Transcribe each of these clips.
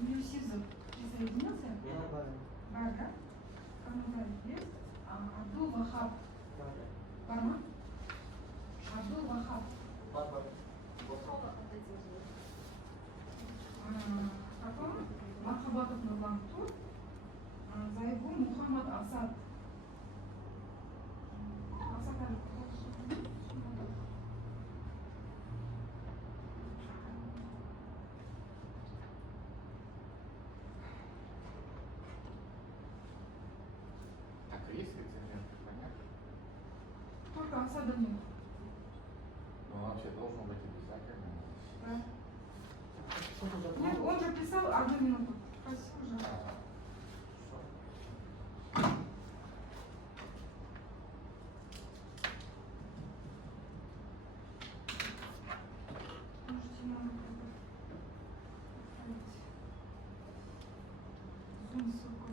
Юсизов присоединился? Бага. Камазаев есть? Абдул Вахаб. Барма? Абдул Вахаб. Потом Мархабатов Нурлантур. Зайгу Мухаммад Асад. Так, есть рецензент, понятно? Только Асада нет. Ну, он вообще должен быть обязательно. Да. Нет, он же писал 1 минуту. Спасибо же. Можете нам Zoom ссылку.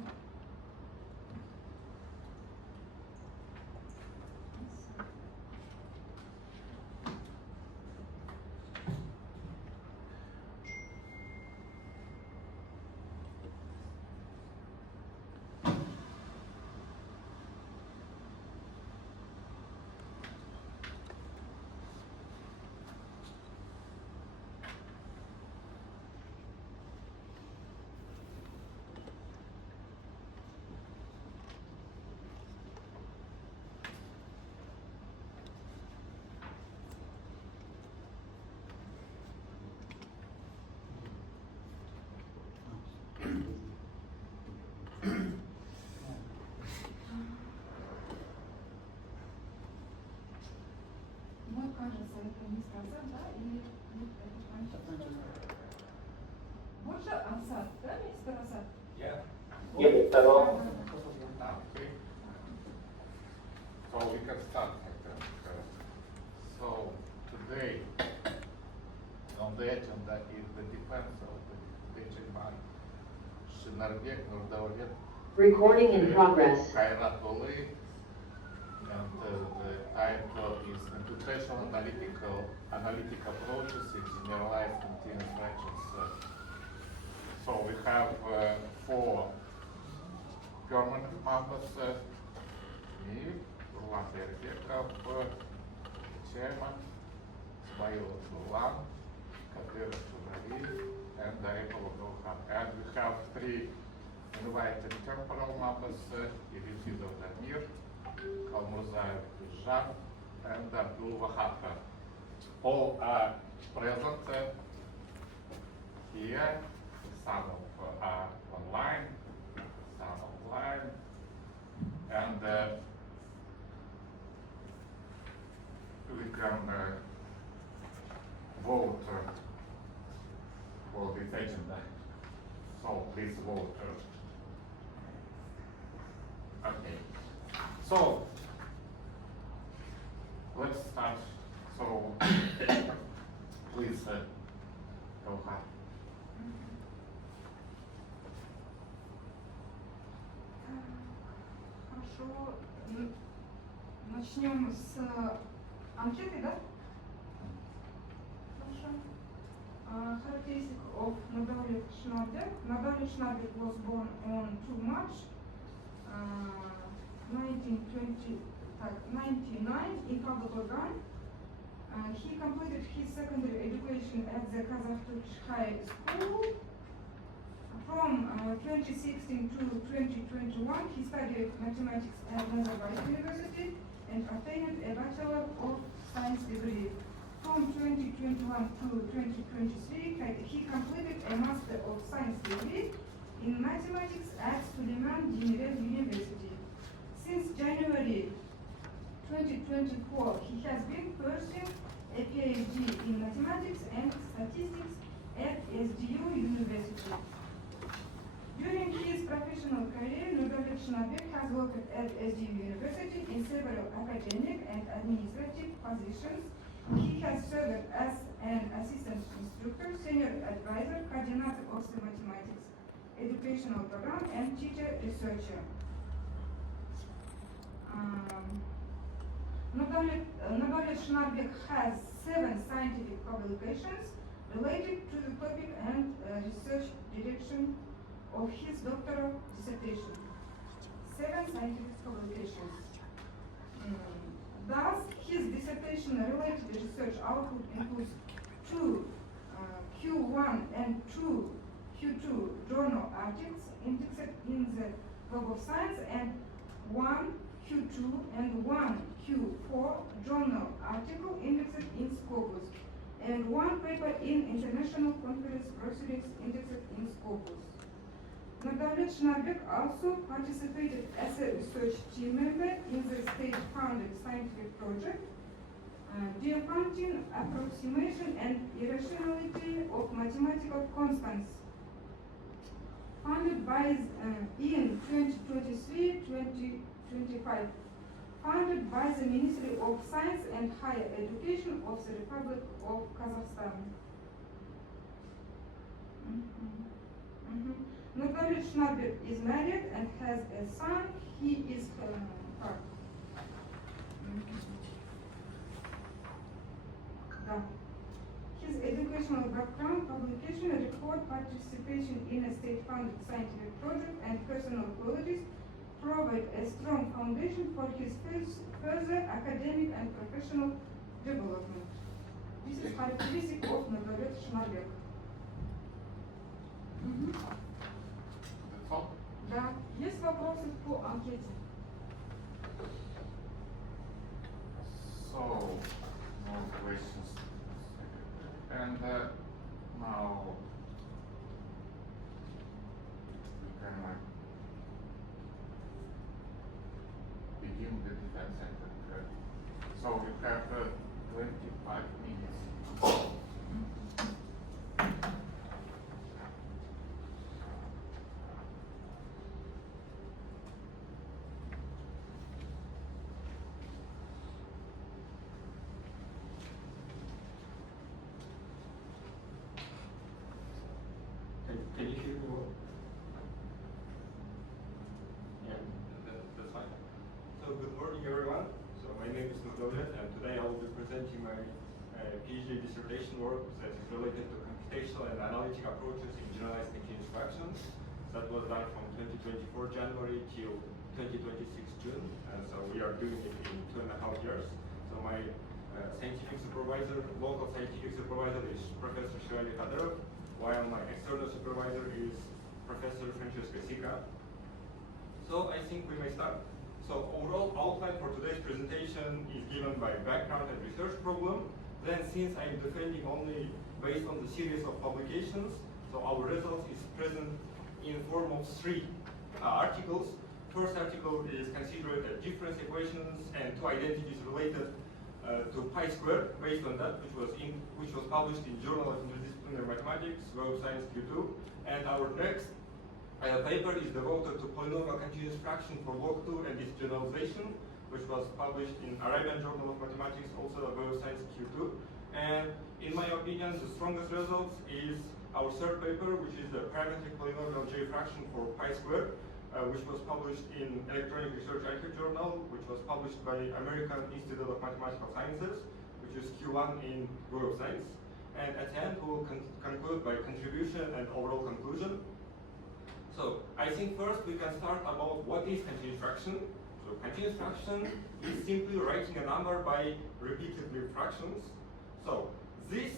Мой, кажется, это мистер Асад, да? Или это больше Асад, да, мистер Асад? Yeah. Yes, hello. Okay. So we can start, I think. So today on the agenda is the defense of the teaching by Shynarbek, Nurdaulet, Recording in progress. Nurdaulet, and the title is Computational Analytic Approaches in Generalized Continuous Functions. So we have 4 permanent mappers, me, Urlan Berbekov, chairman, Ismail Urlan, Kadir Shuravi, and Daripov Abdulhan. And we have 3 invited temporal mappers, Yevizidov Damir, Kalmurzaev Jean, and Abdul Wahab. All are present here. Some are online, some offline, and we can vote for this agenda. So please vote. Okay. So let's start. So please go ahead. Хорошо. Начнем с анкеты, да? Хорошо. Characteristic of Nurdaulet Shynarbek. Nurdaulet Shynarbek was born on 2 March 1999 in Kabadogan. He completed his secondary education at the Kazakh-Turkish High School. From 2016 to 2021, he studied mathematics at Nurdaulet University and obtained a Bachelor of Science degree. From 2021 to 2023, he completed a Master of Science degree in mathematics at Suleiman Demirel University. Since January 2024, he has been pursuing a PhD in mathematics and statistics at SDU University. During his professional career, Nurdaulet Shynarbek has worked at SDU University in several academic and administrative positions. He has served as an assistant instructor, senior advisor, coordinator of the mathematics educational program, and teacher researcher. Nurdaulet Shynarbek has 7 scientific publications related to the topic and research direction of his doctoral dissertation. 7 scientific publications. Thus, his dissertation-related research output includes 2 Q1 and 2 Q2 journal articles indexed in the Web of Science and 1 Q2 and 1 Q4 journal article indexed in Scopus, and 1 paper in international conference proceedings indexed in Scopus. Nurdaulet Shynarbek also participated as a research team member in the state-funded scientific project, Deophantine Approximation and Irrationality of Mathematical Constants, funded by in 2023-2025, funded by the Ministry of Science and Higher Education of the Republic of Kazakhstan. Nurdaulet Shynarbek is married and has a son. He is his educational background, publication, report, participation in a state-funded scientific project, and personal qualities provide a strong foundation for his further academic and professional development. This is characteristic of Nurdaulet Shynarbek. That's all? Да. Есть вопросы по анкете? So, no questions. And now we can begin the defense center. So you have 25 minutes. Can you hear me well? Yeah, that's fine. So good morning, everyone. So my name is Nurdaulet, and today I will be presenting my PhD dissertation work that is related to computational and analytic approaches in generalized continuous fractions. That was done from 2024 January till 2026 June, and so we are doing it in 2.5 years. So my scientific supervisor, local scientific supervisor is Professor Shynarbek, while my external supervisor is Professor Francesca Sica. So I think we may start. So overall outline for today's presentation is given by background and research problem. Then since I'm defending only based on the series of publications, so our results is present in form of 3 articles. First article is considered difference equations and 2 identities related to pi squared based on that, which was published in Journal of Interdisciplinary Mathematics, Web of Science Q2. And our next paper is devoted to polynomial continuous fraction for log2 and its generalization, which was published in Arabian Journal of Mathematics, also Web of Science Q2. And in my opinion, the strongest results is our third paper, which is the parametric polynomial J fraction for pi squared, which was published in Electronic Research Archive Journal, which was published by American Institute of Mathematical Sciences, which is Q1 in Web of Science. And at the end, we will conclude by contribution and overall conclusion. So I think first we can start about what is continuous fraction. So continuous fraction is simply writing a number by repeatedly fractions. So this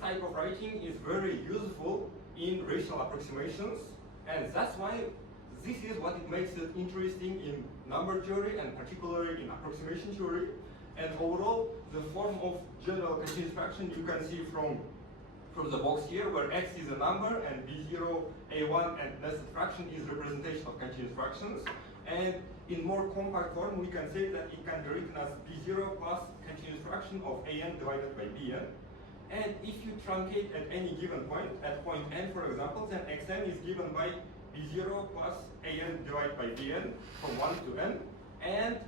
type of writing is very useful in rational approximations, and that's why this is what it makes it interesting in number theory and particularly in approximation theory. And overall, the form of general continuous fraction you can see from the box here, where x is a number and b0, a1, and nested fraction is representation of continuous fractions. And in more compact form, we can say that it can be written as b0 plus continuous fraction of an divided by bn. And if you truncate at any given point, at point n for example, then xn is given by b0 plus an divided by bn from 1 to n. And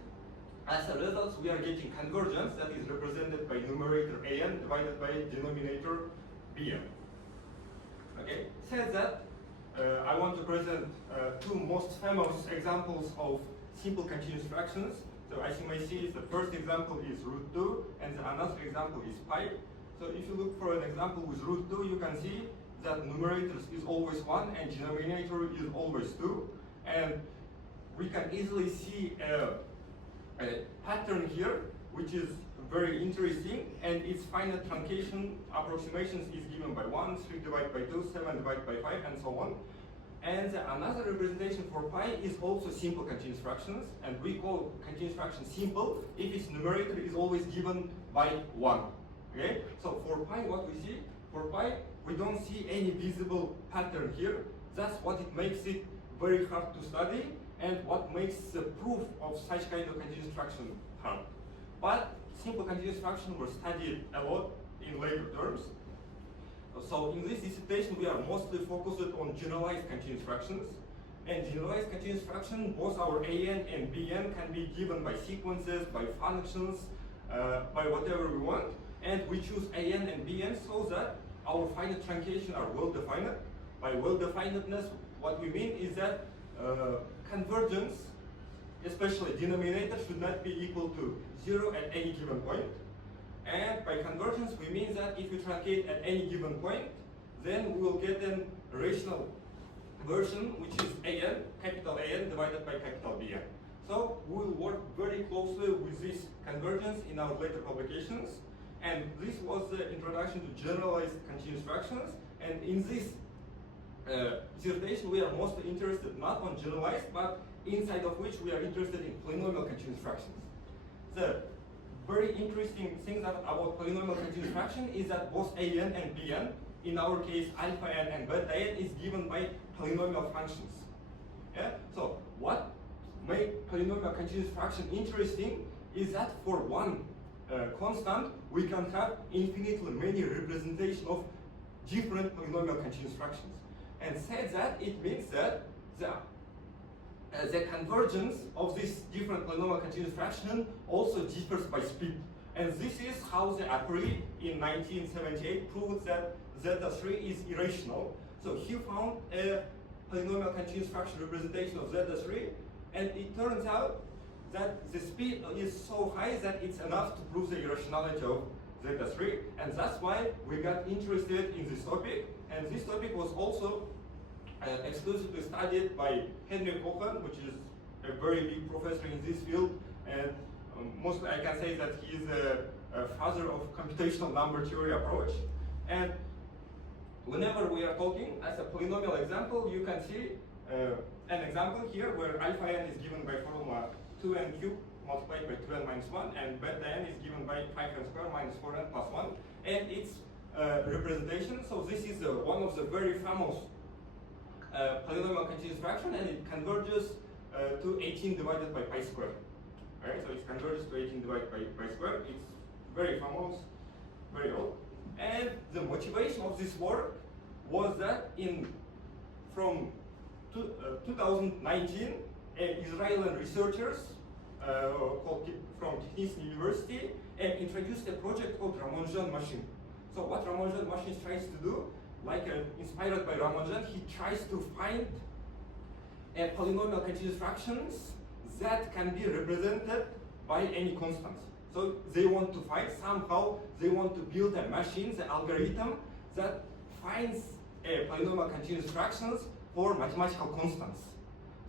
as a result, we are getting convergence that is represented by numerator an divided by denominator bn. Okay, said that, I want to present 2 most famous examples of simple continuous fractions. So as you may see, the first example is √2, and the another example is pi. So if you look for an example with √2, you can see that numerators is always 1 and denominator is always 2. And we can easily see a pattern here, which is very interesting, and its finite truncation approximations is given by 1, 3 divided by 2, 7 divided by 5, and so on. And another representation for pi is also simple continuous fractions, and we call continuous fraction simple if its numerator is always given by 1. Okay? So for pi, what we see, for pi, we don't see any visible pattern here. That's what it makes it very hard to study, and what makes the proof of such kind of continuous fraction hard. But simple continuous fraction were studied a lot in later terms. So in this dissertation, we are mostly focused on generalized continuous fractions. And generalized continuous fraction, both our AN and BN can be given by sequences, by functions, by whatever we want. And we choose AN and BN so that our finite truncation are well-defined. By well-definedness, what we mean is that convergence, especially denominator, should not be equal to 0 at any given point. And by convergence, we mean that if we truncate at any given point, then we will get a rational version, which is AN, capital AN, divided by capital BN. So we will work very closely with this convergence in our later publications. And this was the introduction to generalized continuous fractions. And in this dissertation, we are mostly interested not on generalized, but inside of which we are interested in polynomial continuous fractions. The very interesting thing about polynomial continuous fraction is that both AN and BN, in our case alpha n and beta n, is given by polynomial functions. Yeah? So what makes polynomial continuous fraction interesting is that for one constant, we can have infinitely many representations of different polynomial continuous fractions. And said that, it means that the convergence of this different polynomial continuous fraction also differs by speed. And this is how the Apri in 1978 proved that zeta 3 is irrational. So he found a polynomial continuous fraction representation of zeta 3, and it turns out that the speed is so high that it's enough to prove the irrationality of zeta 3, and that's why we got interested in this topic. And this topic was also exclusively studied by Henry Cohen, which is a very big professor in this field, and mostly I can say that he is a father of computational number theory approach. And whenever we are talking as a polynomial example, you can see an example here where alpha n is given by formula 2n cubed multiplied by 2n minus 1, and beta n is given by 5n squared minus 4n plus 1, and its representation. So this is one of the very famous polynomial continuous fraction, and it converges to 18 divided by pi squared. Right? So it converges to 18 divided by pi squared. It's very famous, very old. And the motivation of this work was that from 2019, Israeli researchers from Technische University introduced a project called Ramanujan machine. So what Ramanujan machine tries to do, like inspired by Ramanujan, he tries to find polynomial continuous fractions that can be represented by any constants. So they want to find, somehow they want to build a machine, the algorithm that finds polynomial continuous fractions for mathematical constants.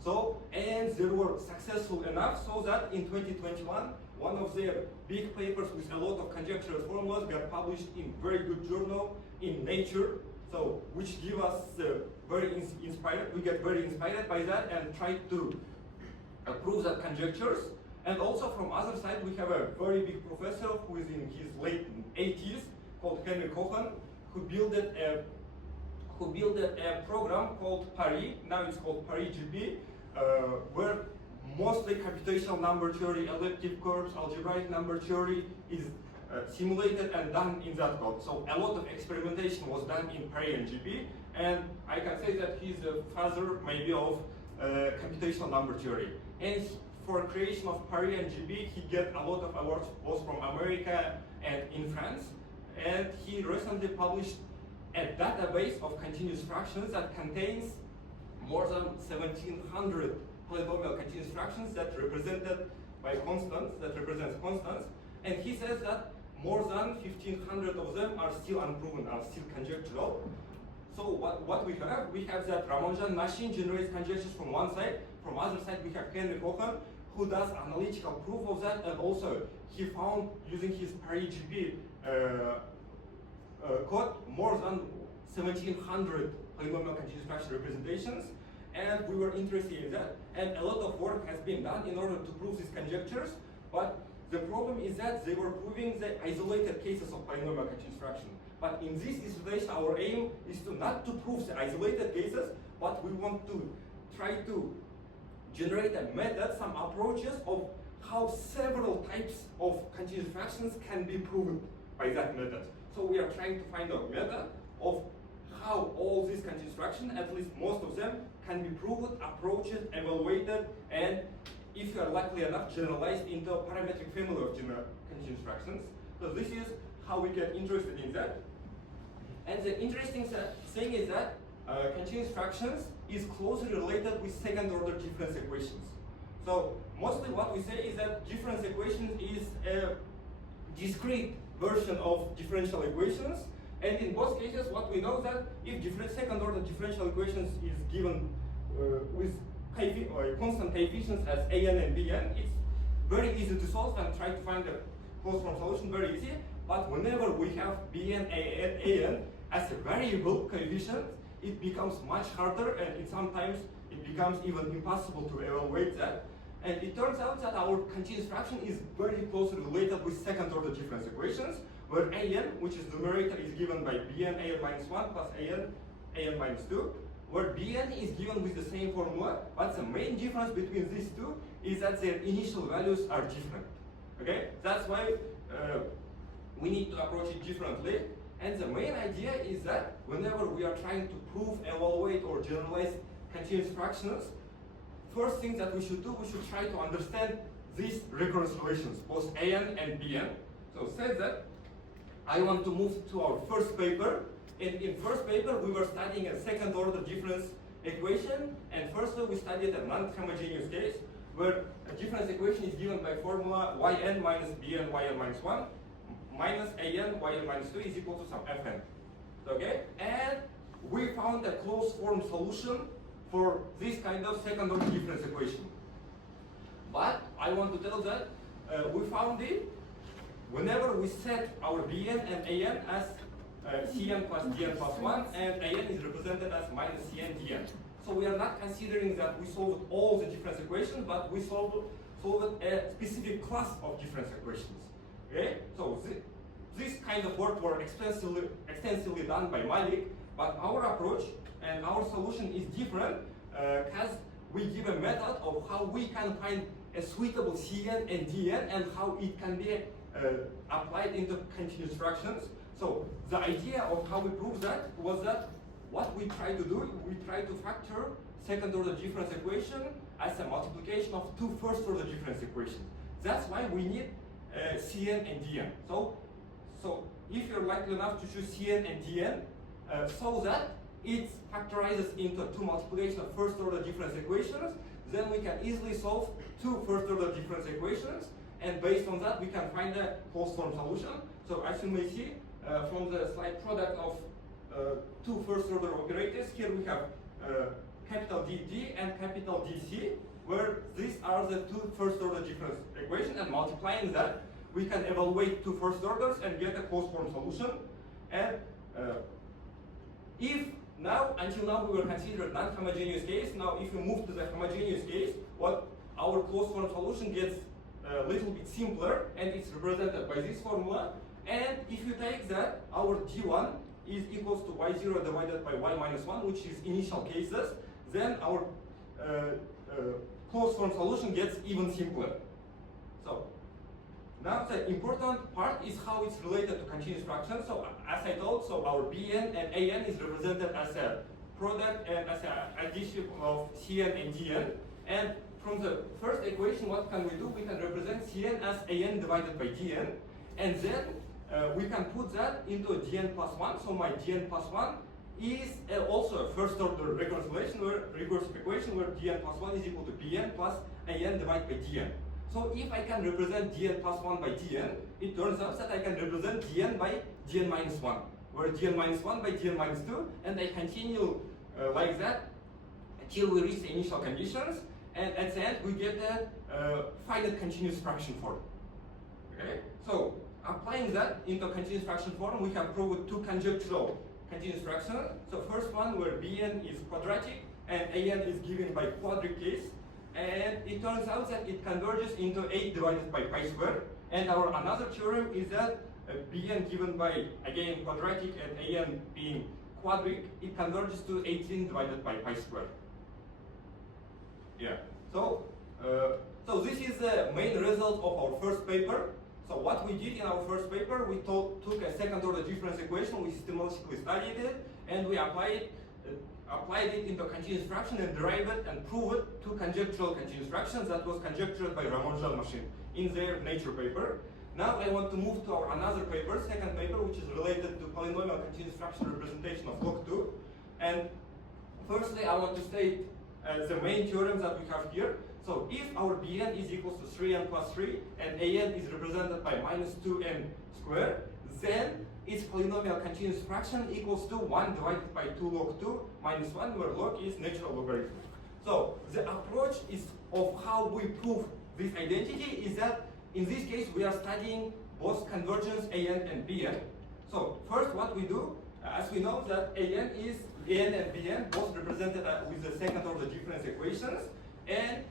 So, and they were successful enough so that in 2021, one of their big papers with a lot of conjectural formulas got published in very good journal in Nature. So, which give us very inspired. We get very inspired by that and try to prove that conjectures. And also from other side, we have a very big professor who is in his late 80s called Henry Cohen, who built a program called Paris. Now it's called Paris GP, where mostly computational number theory, elliptic curves, algebraic number theory is simulated and done in that code. So a lot of experimentation was done in Paris and GP, and I can say that he's the father maybe of computational number theory. And for creation of Paris and GB, he get a lot of awards both from America and in France. And he recently published a database of continuous fractions that contains more than 1,700 polynomial continuous fractions that represented by constants, that represents constants. And he says that more than 1,500 of them are still unproven, are still conjectural. So what we have that Ramanujan machine generates conjectures from one side. From other side, we have Henry Cohen, who does analytical proof of that, and also he found using his PhD code more than 1,700 polynomial continuous fraction representations, and we were interested in that. And a lot of work has been done in order to prove these conjectures, but the problem is that they were proving the isolated cases of polynomial continuous fraction. But in this dissertation, our aim is to not to prove the isolated cases, but we want to try to generate a method, some approaches of how several types of continuous fractions can be proven by that method. So we are trying to find a method of how all these continuous fractions, at least most of them, can be proven, approached, evaluated, and if you are lucky enough, generalized into a parametric family of continuous fractions. So this is how we get interested in that. And the interesting thing is that continuous fractions is closely related with second order difference equations. So mostly what we say is that difference equation is a discrete version of differential equations, and in both cases what we know that if second order differential equations is given with constant coefficients as an and bn, it's very easy to solve and try to find a closed form solution very easy. But whenever we have bn, an as a variable coefficient, it becomes much harder, and sometimes it becomes even impossible to evaluate that. And it turns out that our continuous fraction is very closely related with second order difference equations, where an, which is numerator, is given by bn an minus 1 plus an minus 2, where bn is given with the same formula, but the main difference between these two is that their initial values are different. Okay, that's why we need to approach it differently. And the main idea is that whenever we are trying to prove, evaluate, or generalize continuous fractions, first thing that we should do, we should try to understand these recurrence relations, both an and bn. So it says that I want to move to our first paper. And in first paper, we were studying a second order difference equation. And firstly, we studied a non-homogeneous case where a difference equation is given by formula yn minus bn yn minus 1 minus an yn minus 2 is equal to some fn. Okay? And we found a closed form solution for this kind of second order difference equation. But I want to tell that we found it whenever we set our bn and an as cn plus dn plus 1, and an is represented as minus cn dn. So we are not considering that we solved all the difference equations, but we solved a specific class of difference equations. Okay? So this kind of work were extensively done by Malik, but our approach and our solution is different because we give a method of how we can find a suitable Cn and Dn and how it can be applied into continuous fractions. So the idea of how we prove that was that what we try to do, we try to factor second order difference equation as a multiplication of two first order difference equations. That's why we need Cn and Dn. So if you're likely enough to choose Cn and Dn, so that it factorizes into two multiplication of first order difference equations, then we can easily solve two first order difference equations, and based on that we can find a closed form solution. So as you may see from the slide product of two first order operators, here we have capital DD and capital DC, where these are the two first order difference equations, and multiplying that we can evaluate two first orders and get a closed form solution. And if now, until now we were considered non-homogeneous case, now if you move to the homogeneous case, what our closed form solution gets a little bit simpler, and it's represented by this formula. And if you take that, our D1 is equals to y0 divided by y minus 1, which is initial cases, then our closed form solution gets even simpler. So now the important part is how it's related to continuous fractions. So as I told, so our bn and an is represented as a product and as an addition of cn and dn. And from the first equation, what can we do? We can represent cn as an divided by dn, and then we can put that into a dn plus 1. So my dn plus 1 is also a first order recursive equation where dn plus 1 is equal to bn plus an divided by dn. So if I can represent dn plus 1 by dn, it turns out that I can represent dn by dn minus 1, where dn minus 1 by dn minus 2, and they continue like that until we reach the initial conditions, and at the end we get a finite continuous fraction form. Okay? So applying that into continuous fraction form, we have proved two conjectural continuous fractions. So first one where bn is quadratic and an is given by quadric case, and it turns out that it converges into 8 divided by pi square. And our another theorem is that bn given by, again, quadratic and an being quadric, it converges to 18 divided by pi square. Yeah. So, so this is the main result of our first paper. So what we did in our first paper, we took a second order difference equation, we systematically studied it, and we applied it into a continuous fraction and derived it and proved it two conjectural continuous fractions that was conjectured by Ramanujan machine in their Nature paper. Now I want to move to our another paper, second paper, which is related to polynomial continuous fraction representation of log2. And firstly, I want to state the main theorems that we have here. So if our bn is equals to 3n plus 3 and an is represented by minus 2n squared, then its polynomial continuous fraction equals to 1 divided by 2 log 2 minus 1, where log is natural logarithm. So the approach is of how we prove this identity is that in this case we are studying both convergence an and bn. So first what we do, as we know that an and bn both represented with the second order difference equations, and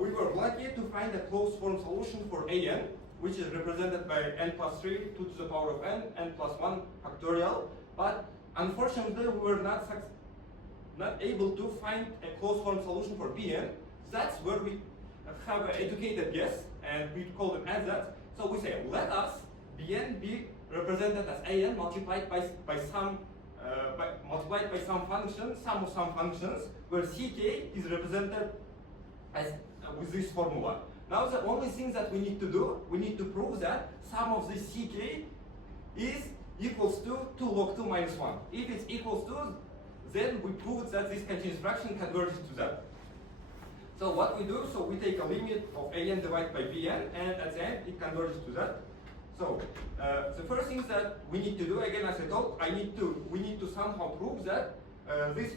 we were lucky to find a closed form solution for an, which is represented by n plus 3, 2 to the power of n plus 1 factorial. But unfortunately, we were not able to find a closed form solution for bn. That's where we have an educated guess, and we call them as that. So we say, let us bn be represented as an multiplied by some function, sum of some functions, where ck is represented as with this formula. Now the only thing that we need to do, we need to prove that sum of this ck is equals to 2 log 2 minus 1. If it's equals to, then we prove that this continuous fraction converges to that. So what we do, so we take a limit of an divided by bn, and at the end it converges to that. So the first thing that we need to do, again as I told, we need to somehow prove that this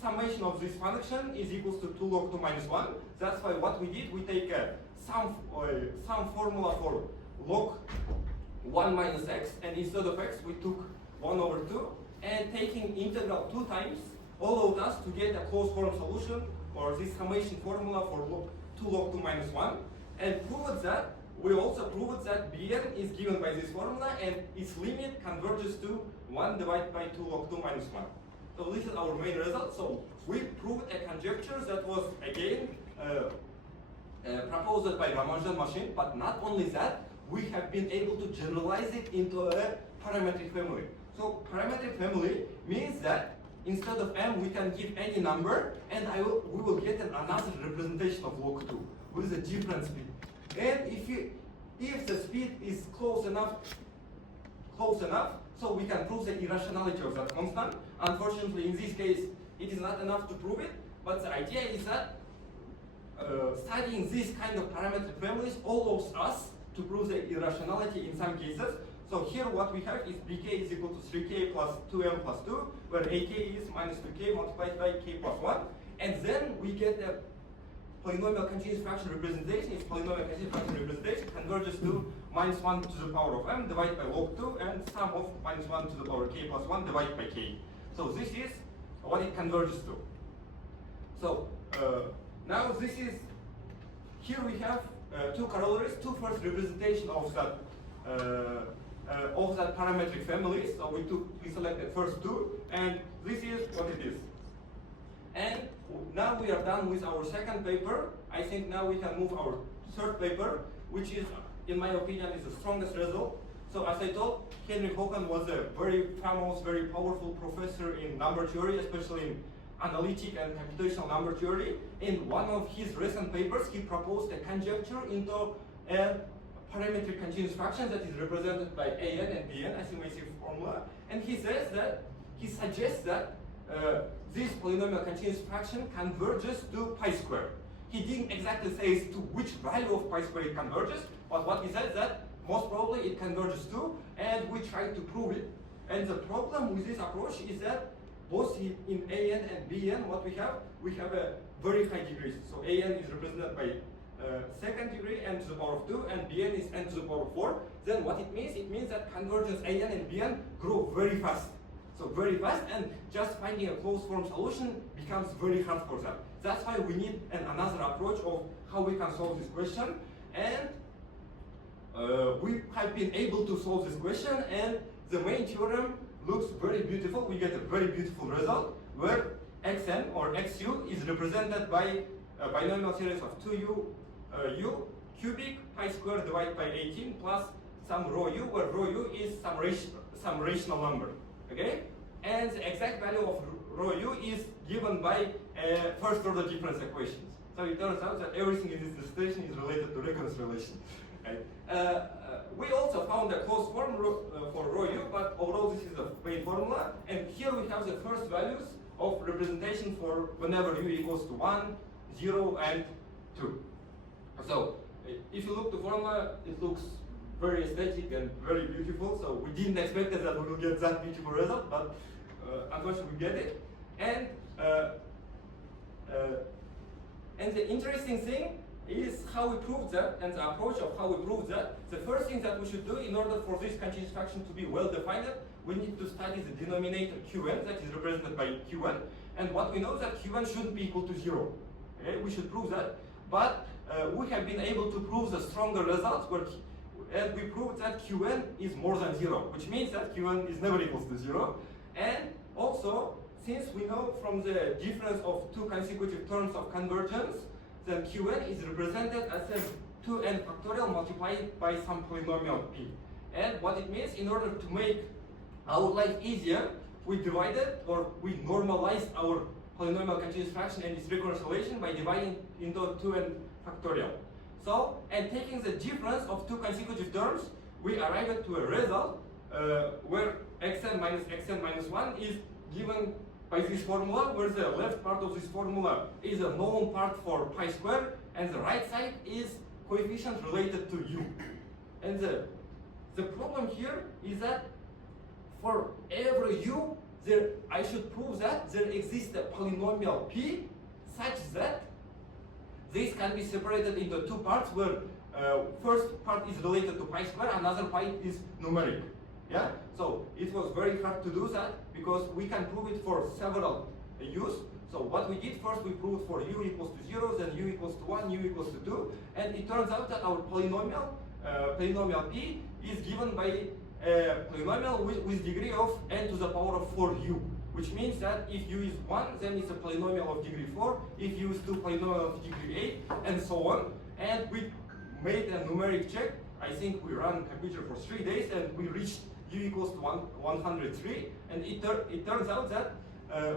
summation of this function is equals to 2 log 2 minus 1. That's why what we did, we take some formula for log 1 minus x, and instead of x we took 1 over 2, and taking integral 2 times allowed us to get a closed form solution for this summation formula for 2 log 2 minus 1, and proved that we also proved that bn is given by this formula and its limit converges to 1 divided by 2 log 2 minus 1. So this is our main result. So we proved a conjecture that was again proposed by Ramanujan machine, but not only that, we have been able to generalize it into a parametric family. So parametric family means that instead of m, we can give any number, and we will get another representation of log 2 with a different speed. And if the speed is close enough, so we can prove the irrationality of that constant. Unfortunately, in this case, it is not enough to prove it, but the idea is that studying this kind of parametric families allows us to prove the irrationality in some cases. So here what we have is bk is equal to 3k plus 2m plus 2, where ak is minus 2k multiplied by k plus 1. And then we get a polynomial continuous fraction representation. Its polynomial continuous fraction representation converges to minus 1 to the power of m divided by log 2, and sum of minus 1 to the power k plus 1 divided by k. So this is what it converges to. So now this is, here we have two corollaries, two first representation of that parametric family. So we selected first two, and this is what it is. And now we are done with our second paper. I think now we can move our third paper, which is, in my opinion, is the strongest result. So as I told, Henrik Håkan was a very famous, very powerful professor in number theory, especially in analytic and computational number theory. In one of his recent papers, he proposed a conjecture into a parametric continuous fraction that is represented by an and bn, as you may see formula. And he says that, he suggests that this polynomial continuous fraction converges to pi squared. He didn't exactly say to which value of pi squared it converges, but what he said that most probably it converges to, and we tried to prove it. And the problem with this approach is that both in AN and BN, what we have a very high degrees. So AN is represented by second degree n to the power of 2, and Bn is n to the power of 4. Then what it means that convergence An and Bn grow very fast. So very fast, and just finding a closed form solution becomes very hard for them. That's why we need another approach of how we can solve this question. And we have been able to solve this question, and the main theorem looks very beautiful. We get a very beautiful result where xn or xu is represented by a binomial series of 2u u cubic pi squared divided by 18 plus some rho u, where rho u is some rational number. Okay? And the exact value of rho u is given by first order difference equations. So it turns out that everything in this dissertation is related to Reckon's relation. Right? We also found a closed form for rho u, but overall this is a main formula. And here we have the first values of representation for whenever u equals to 1, 0, and 2. So if you look at the formula, it looks very aesthetic and very beautiful. So we didn't expect that we will get that beautiful result, but unfortunately we get it. And the interesting thing is how we proved that, and the approach of how we proved that. The first thing that we should do in order for this continuous function to be well defined, we need to study the denominator qn, that is represented by qn. And what we know is that qn shouldn't be equal to 0. Okay? We should prove that. But we have been able to prove the stronger results, and we proved that qn is more than 0, which means that qn is never equals to 0. And also, since we know from the difference of two consecutive terms of convergence, then qn is represented as a 2n factorial multiplied by some polynomial p. And what it means, in order to make our life easier, we divided, or we normalized our polynomial continuous fraction and its reconciliation by dividing into 2n factorial. So, and taking the difference of two consecutive terms, we arrived to a result where xn minus 1 is given by this formula, where the left part of this formula is a known part for pi squared, and the right side is coefficient related to u. And the problem here is that for every u, I should prove that there exists a polynomial p such that this can be separated into two parts, where first part is related to pi squared, another part is numeric. Yeah? So it was very hard to do that because we can prove it for several u's. So what we did first, we proved for u equals to 0, then u equals to 1, u equals to 2, and it turns out that our polynomial p is given by a polynomial with degree of n to the power of 4u, which means that if u is 1, then it's a polynomial of degree 4, if u is 2, polynomial of degree 8, and so on. And we made a numeric check. I think we ran computer for 3 days, and we reached u equals to 103, and it turns out that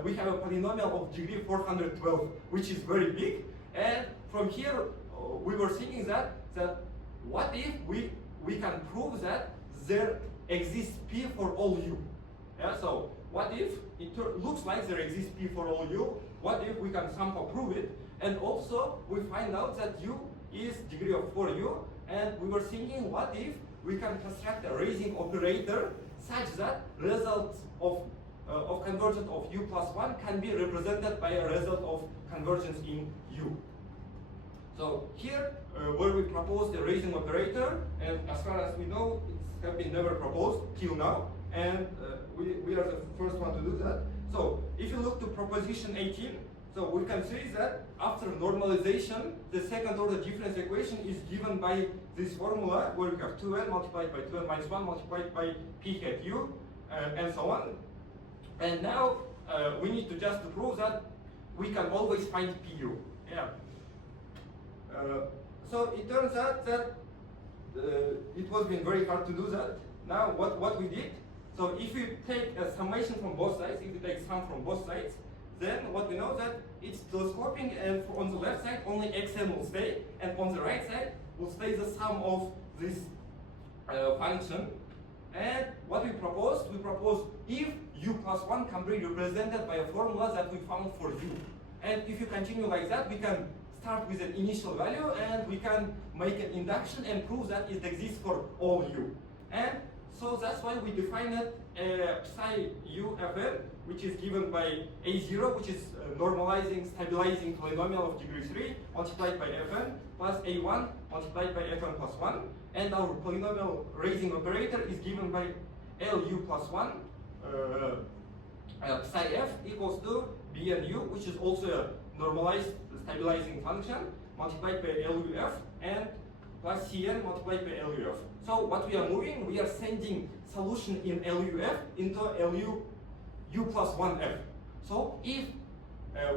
we have a polynomial of degree 412, which is very big. And from here, we were thinking that what if we can prove that there exists p for all u? Yeah, so what if it looks like there exists p for all u? What if we can somehow prove it? And also, we find out that u is degree of 4u, and we were thinking, what if we can construct a raising operator such that results of convergence of u plus 1 can be represented by a result of convergence in u. So here, where we proposed the raising operator, and as far as we know, it has been never proposed till now, and we are the first one to do that. So if you look to proposition 18, so we can say that after normalization, the second order difference equation is given by this formula, where we have 2n multiplied by 2n minus 1 multiplied by p hat u, and so on. And now we need to just prove that we can always find pu. Yeah. So it turns out that it was been very hard to do that. Now what we did, so if you take a summation from both sides, if you take sum from both sides, then what we know that it's telescoping, and on the left side only xn will stay, and on the right side will stay the sum of this function. And what we proposed if u plus 1 can be represented by a formula that we found for u. And if you continue like that, we can start with an initial value, and we can make an induction and prove that it exists for all u. And so that's why we defined psi u fn, which is given by a0, which is normalizing, stabilizing polynomial of degree 3 multiplied by fn plus a1 multiplied by fn plus 1. And our polynomial raising operator is given by lu plus 1 psi f equals to bnu, which is also a normalized stabilizing function multiplied by luf and plus cn multiplied by luf. So what we are moving, we are sending solution in luf into lu plus 1f. So if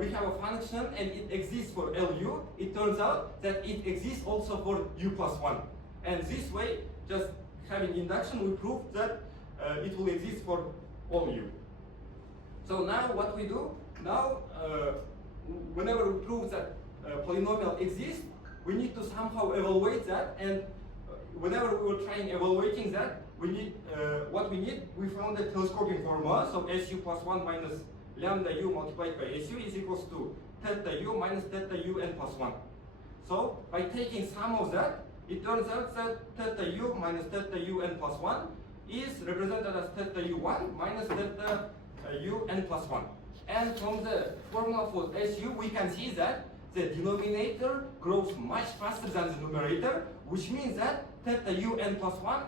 we have a function and it exists for lu, it turns out that it exists also for u plus 1. And this way, just having induction, we prove that it will exist for all u. So now what we do, now whenever we prove that polynomial exists, we need to somehow evaluate that, and whenever we were trying evaluating that, we need we found a telescoping formula. So su plus 1 minus lambda u multiplied by su is equals to theta u minus theta u n plus 1. So by taking sum of that, it turns out that theta u minus theta u n plus 1 is represented as theta u1 minus theta u n plus 1. And from the formula for su, we can see that the denominator grows much faster than the numerator, which means that theta u n plus 1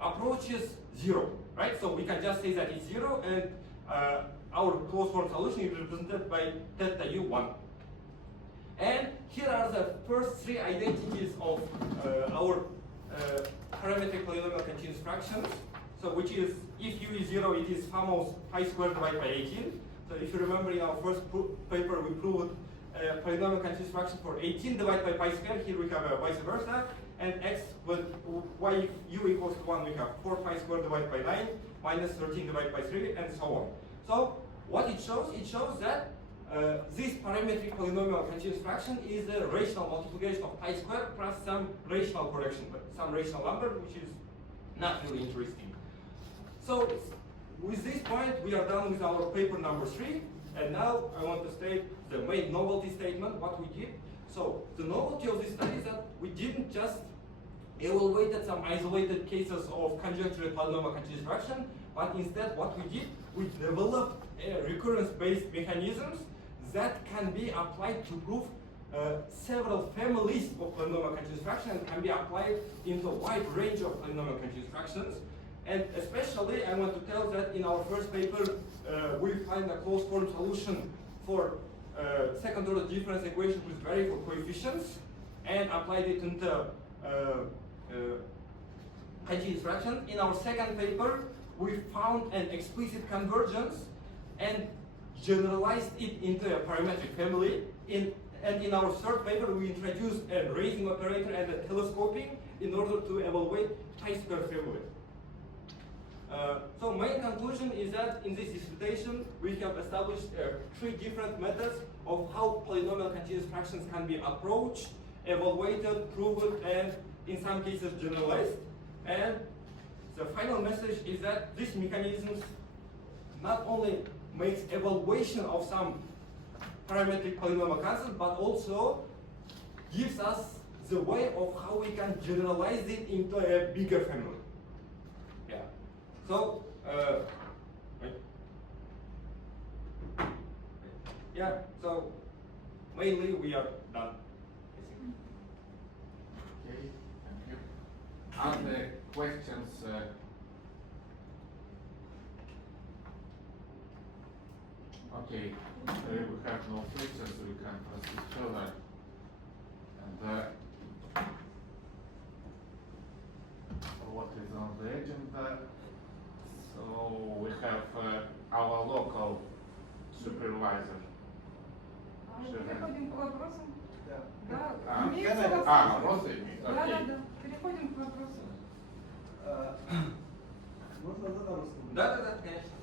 approaches 0, right? So we can just say that it's 0, and our closed form solution is represented by theta u1. And here are the first three identities of our parametric polynomial continuous fractions. So which is, if u is 0, it is famous pi squared divided by 18. So if you remember in our first paper, we proved polynomial continuous fraction for 18 divided by pi squared. Here we have a vice versa. And x with y if u equals to 1, we have 4 pi squared divided by 9 minus 13 divided by 3, and so on. So what it shows that this parametric polynomial continuous fraction is a rational multiplication of pi squared plus some rational correction, but some rational number, which is not really interesting. So with this point, we are done with our paper number 3. And now I want to state the main novelty statement, what we did. So the novelty of this study is that we didn't just evaluate some isolated cases of conjectural polynomial continuous fraction, but instead what we did, we developed recurrence-based mechanisms that can be applied to prove several families of polynomial continuous fraction and can be applied into a wide range of polynomial continuous fractions. And especially, I want to tell that in our first paper, we find a closed form solution for second order difference equation with variable coefficients and applied it into continuous fraction. In our second paper, we found an explicit convergence and generalized it into a parametric family. And in our third paper, we introduced a raising operator and a telescoping in order to evaluate pi-square family. So main conclusion is that in this dissertation, we have established 3 different methods of how polynomial continuous fractions can be approached, evaluated, proven, and in some cases generalized. And the final message is that these mechanisms not only makes evaluation of some parametric polynomial constant, but also gives us the way of how we can generalize it into a bigger family. Yeah. So, right. Yeah. So mainly we are done. Okay, thank you. Other questions? Okay, we have no questions, so we can proceed further. And what is on the agenda? So we have our local supervisor. Переходим к вопросам. Да, А, имеется вопросы имеют? Да, Окей. да. Переходим к вопросам. Можно задам? Да, конечно.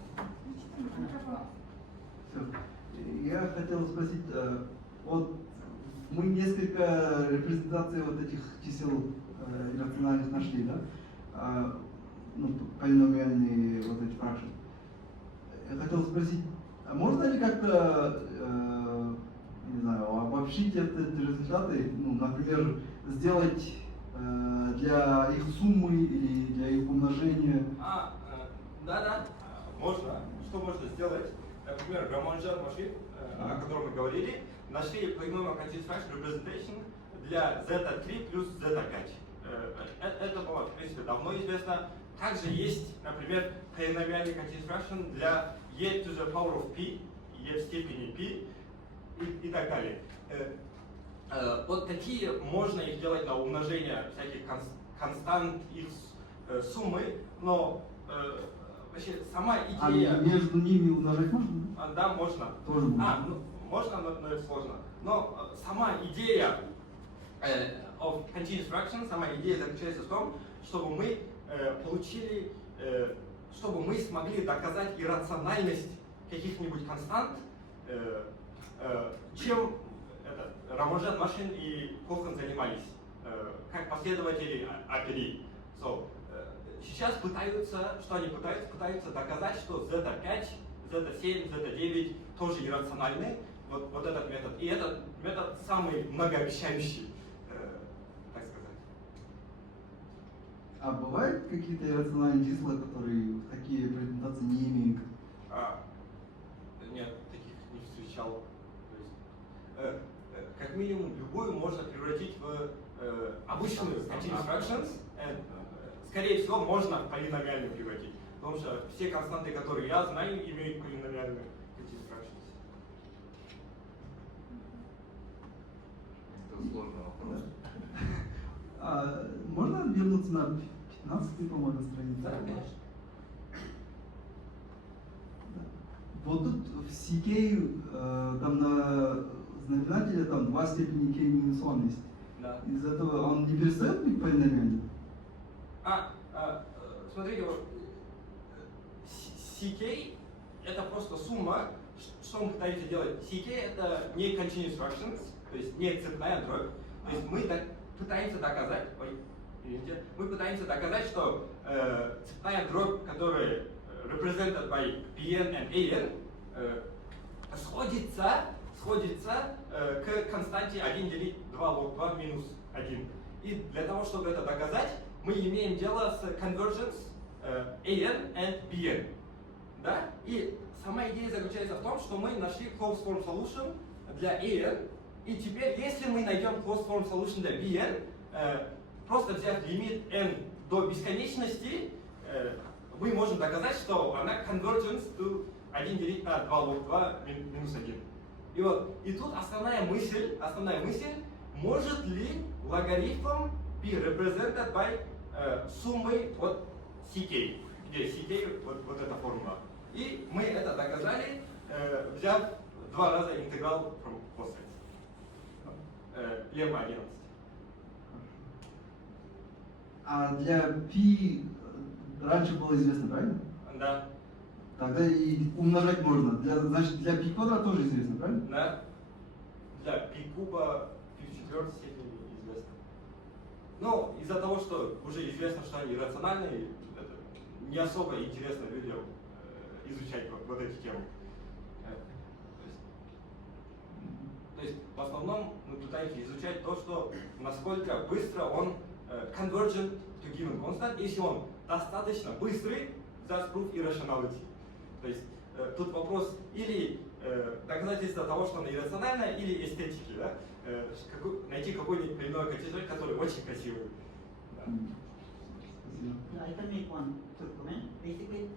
Микрофон. Я хотел спросить, вот мы несколько репрезентаций вот этих чисел иррациональных нашли, да? Ну, полиномиальные вот эти фракции. Я хотел спросить, а можно ли как-то, не знаю, обобщить эти результаты, ну, например, сделать для их суммы или для их умножения? Да, можно. Что можно сделать? Например, Раманжан машин, о котором мы говорили, нашли polynomial continuous fraction representation для z3 плюс z5. Это было, в принципе, давно известно. Также есть, например, полиномиальный continuous fraction для e to the power of p, e в степени p и так далее. Вот такие можно их делать на умножение всяких констант, их суммы, но вообще сама идея... А между ними умножать можно? Да, можно. Тоже можно. Ну, можно, но это сложно. Но сама идея of continuous fraction, сама идея заключается в том, чтобы мы получили, чтобы мы смогли доказать иррациональность каких-нибудь констант, чем Раманжан машин и Кохан занимались, как последователи API. Сейчас пытаются, что они пытаются? Пытаются доказать, что Z5, Z7, Z9 тоже иррациональны. Вот этот метод. И этот метод самый многообещающий, так сказать. А бывают какие-то иррациональные числа, которые такие презентации не имеют? Нет, таких не встречал. То есть, как минимум, любую можно превратить в обычную continuous fractions. Скорее всего, можно в полиномиальную превратить. Потому что все константы, которые я знаю, имеют полиномиальную continuous fractions. Это сложный вопрос. Можно вернуться на 15-ю, по-моему, страницу? Да, конечно. Вот тут в CK там на знаменателе там 2 степени k минус 1 есть. Да. Из этого он не перестает быть полиномиальным? Смотрите, вот CK это просто сумма. Что мы пытаемся делать? CK это не continuous fractions, то есть не цепная дробь. То есть мы пытаемся доказать, мы пытаемся доказать, что цепная дробь, которая represented by Bn and An, сходится к константе 1 делить 2 лог 2 минус 1. И для того, чтобы это доказать, мы имеем дело с convergence An and Bn. Да? И сама идея заключается в том, что мы нашли closed form solution для An, и теперь, если мы найдем closed form solution для Bn, просто взяв лимит n до бесконечности, мы можем доказать, что она convergence to 1 делить на 2 лог 2 минус 1. И тут основная мысль, может ли логарифм be represented by суммой от CK, где CK вот эта формула. И мы это доказали, взяв 2 раза интеграл from both sides. Лемма 11. А для P раньше было известно, правильно? Да. Тогда и умножать можно. Значит, для P квадрат тоже известно, правильно? Да. Для P куба P в четвертой степени известно. Но из-за того, что уже известно, что они иррациональны, это не особо интересно людям изучать вот эти темы. То есть в основном мы пытаемся изучать то, что насколько быстро он convergent to given constant, если он достаточно быстрый, that's proof irrationality. То есть тут вопрос или доказательство того, что она иррациональна, или эстетики, да? Найти какой-нибудь коренной категорий, который очень красивый. Да. I can make one quick comment. Basically,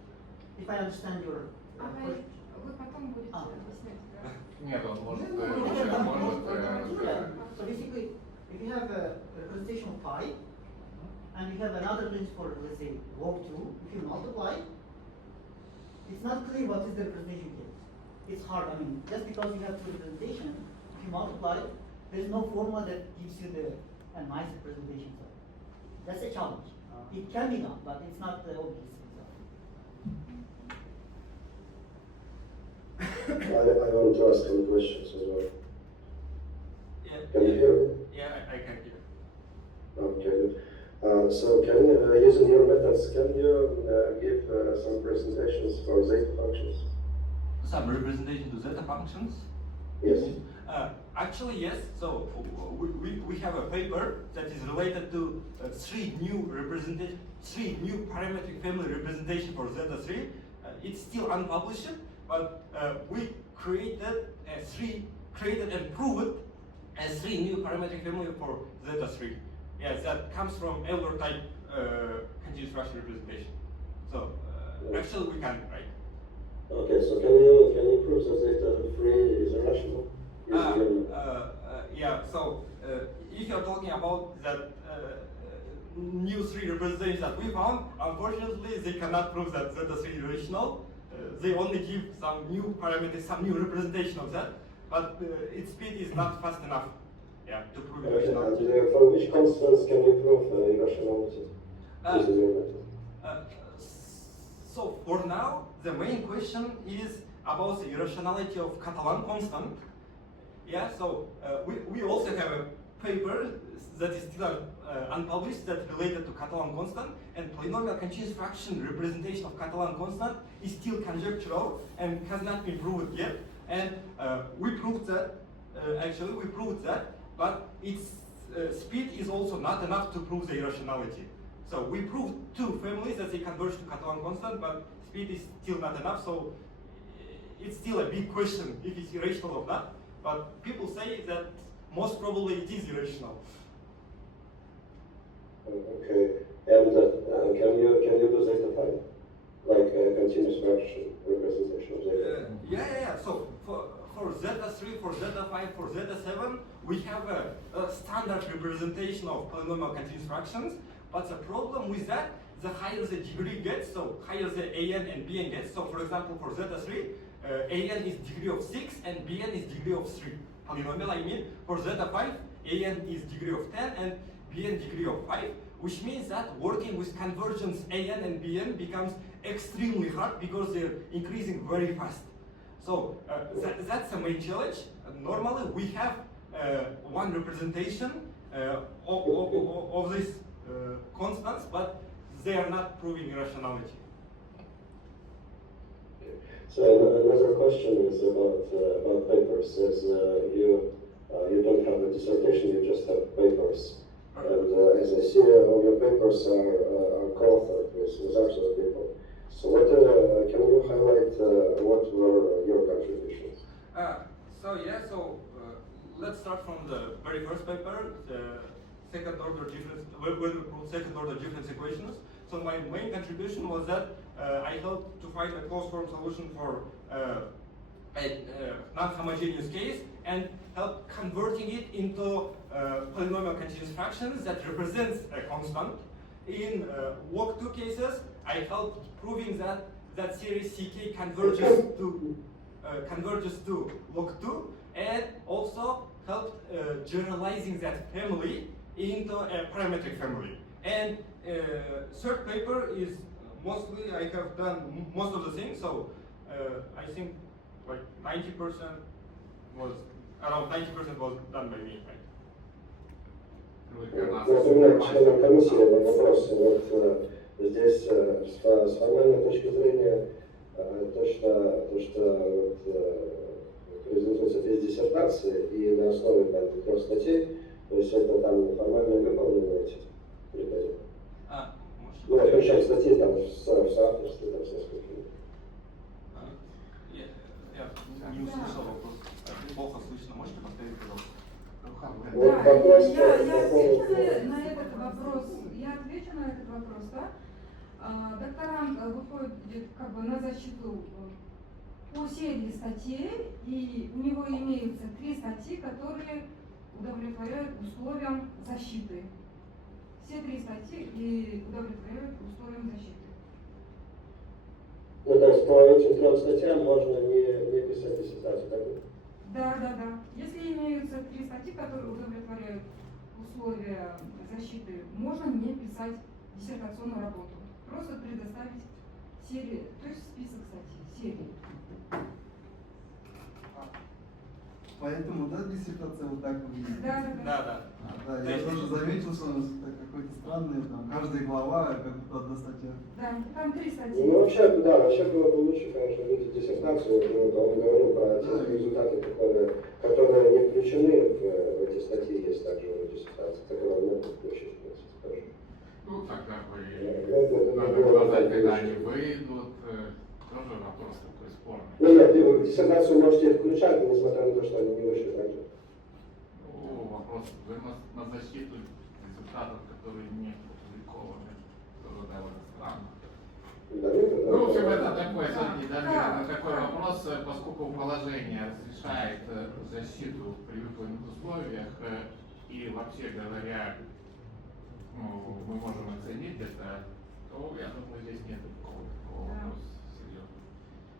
if I understand your question. Вы потом будете объяснять, да? Нет, он может... So basically, if you have a representation of pi, and you have another range for, let's say, log 2, if you multiply, it's not clear what is the representation here. It's hard. I mean, just because you have two representations, if you multiply, there is no formula that gives you a nice representation. So that's a challenge. It can be done, but it's not obvious. I want to ask some questions as well. Can you hear me? Yeah, I can hear. Okay, good. So can you, using your methods, can you give some presentations for zeta functions? Some representation to zeta functions? Yes. Actually, yes. So we have a paper that is related to three new parametric family representation for zeta 3. It's still unpublished, but we created and proved as three new parametric family for zeta 3. Yes, that comes from Euler type continuous fraction representation. So actually we can, right? Okay, so can you prove that zeta 3 is irrational? Yeah, so if you're talking about that new three representations that we found, unfortunately they cannot prove that zeta 3 is irrational. They only give some new parameters, some new representation of that, but its speed is not fast enough, yeah, to prove Okay, irrationality. and from which constants can you prove irrationality using your method? So for now, the main question is about the irrationality of Catalan constant. Yeah, so we also have a paper that is still unpublished that related to Catalan constant, and polynomial continuous fraction representation of Catalan constant is still conjectural and has not been proved yet. And we proved that, but its speed is also not enough to prove the irrationality. So we proved two families that they converge to Catalan constant, but speed is still not enough. So it's still a big question if it's irrational or not. But people say that most probably it is irrational. Okay, and can you do zeta 5? Like a continuous fraction representation of zeta? Yeah. So for zeta 3, for zeta 5, for zeta 7, we have a standard representation of polynomial continuous fractions. But the problem with that, the higher the degree gets, so higher the an and bn gets. So for example, for zeta 3, an is degree of 6 and bn is degree of 3. Polynomial, I mean. For zeta 5, an is degree of 10 and bn degree of 5, which means that working with convergence an and bn becomes extremely hard because they're increasing very fast. So that's the main challenge. Normally we have one representation of these constants, but they are not proving irrationality. So another question is about papers. As you don't have a dissertation, you just have papers. And as I see, all your papers are co-authored with other people. So what can you highlight? What were your contributions? Let's start from the very first paper, the second order difference, where we proved second order difference equations. So my main contribution was that I helped to find a closed form solution for a non-homogeneous case and help converting it into polynomial continuous fractions that represents a constant. In log2 cases, I helped proving that that series CK converges to log2, and also helped generalizing that family into a parametric family. And third paper is mostly I have done most of the things. So I think like 90% was done by me, right? Вот у меня к членам комиссии вопрос. Вот здесь с формальной точки зрения то, что презентуется без диссертации и на основе там 3 статей, то есть это там формально выполнено эти критерии. Ну, причем статьи там в соавторстве там с несколькими. Я не услышал вопрос. Плохо слышно. Можете повторить, пожалуйста? Да, я отвечу на этот вопрос, да. Докторант выходит как бы на защиту по серии статей, и у него имеются 3 статьи, которые удовлетворяют условиям защиты. Все 3 статьи и удовлетворяют условиям защиты. Ну, то есть по этим 3 статьям можно не писать диссертацию, так? Да. Если имеются 3 статьи, которые удовлетворяют условия защиты, можно не писать диссертационную работу. Просто предоставить серию, то есть список статей, серии. Поэтому, да, диссертация вот так выглядит. Да. Да. Да, я тоже заметил, что это какой-то странный, там, каждая глава, как будто одна статья. Да, там 3 статьи. Ну, вообще было бы лучше, конечно, видеть диссертацию, он говорил про те результаты, которые не включены в эти статьи, есть также в диссертации, которые можно включить, в принципе, тоже. Ну, тогда вы, Это надо было бы сказать, когда лучше. они выйдут, тоже вопрос такой спорный. Ну нет, вы диссертацию можете включать, несмотря на то, что они не вышли также. Ну, вопрос, вы на защиту результатов, которые не опубликованы, тоже довольно странно. Да, это, Ну, в общем, это Да. такой вопрос, поскольку положение разрешает защиту при выполненных условиях, и вообще говоря, ну, мы можем оценить это, то я думаю, здесь нет такого вопроса серьезного.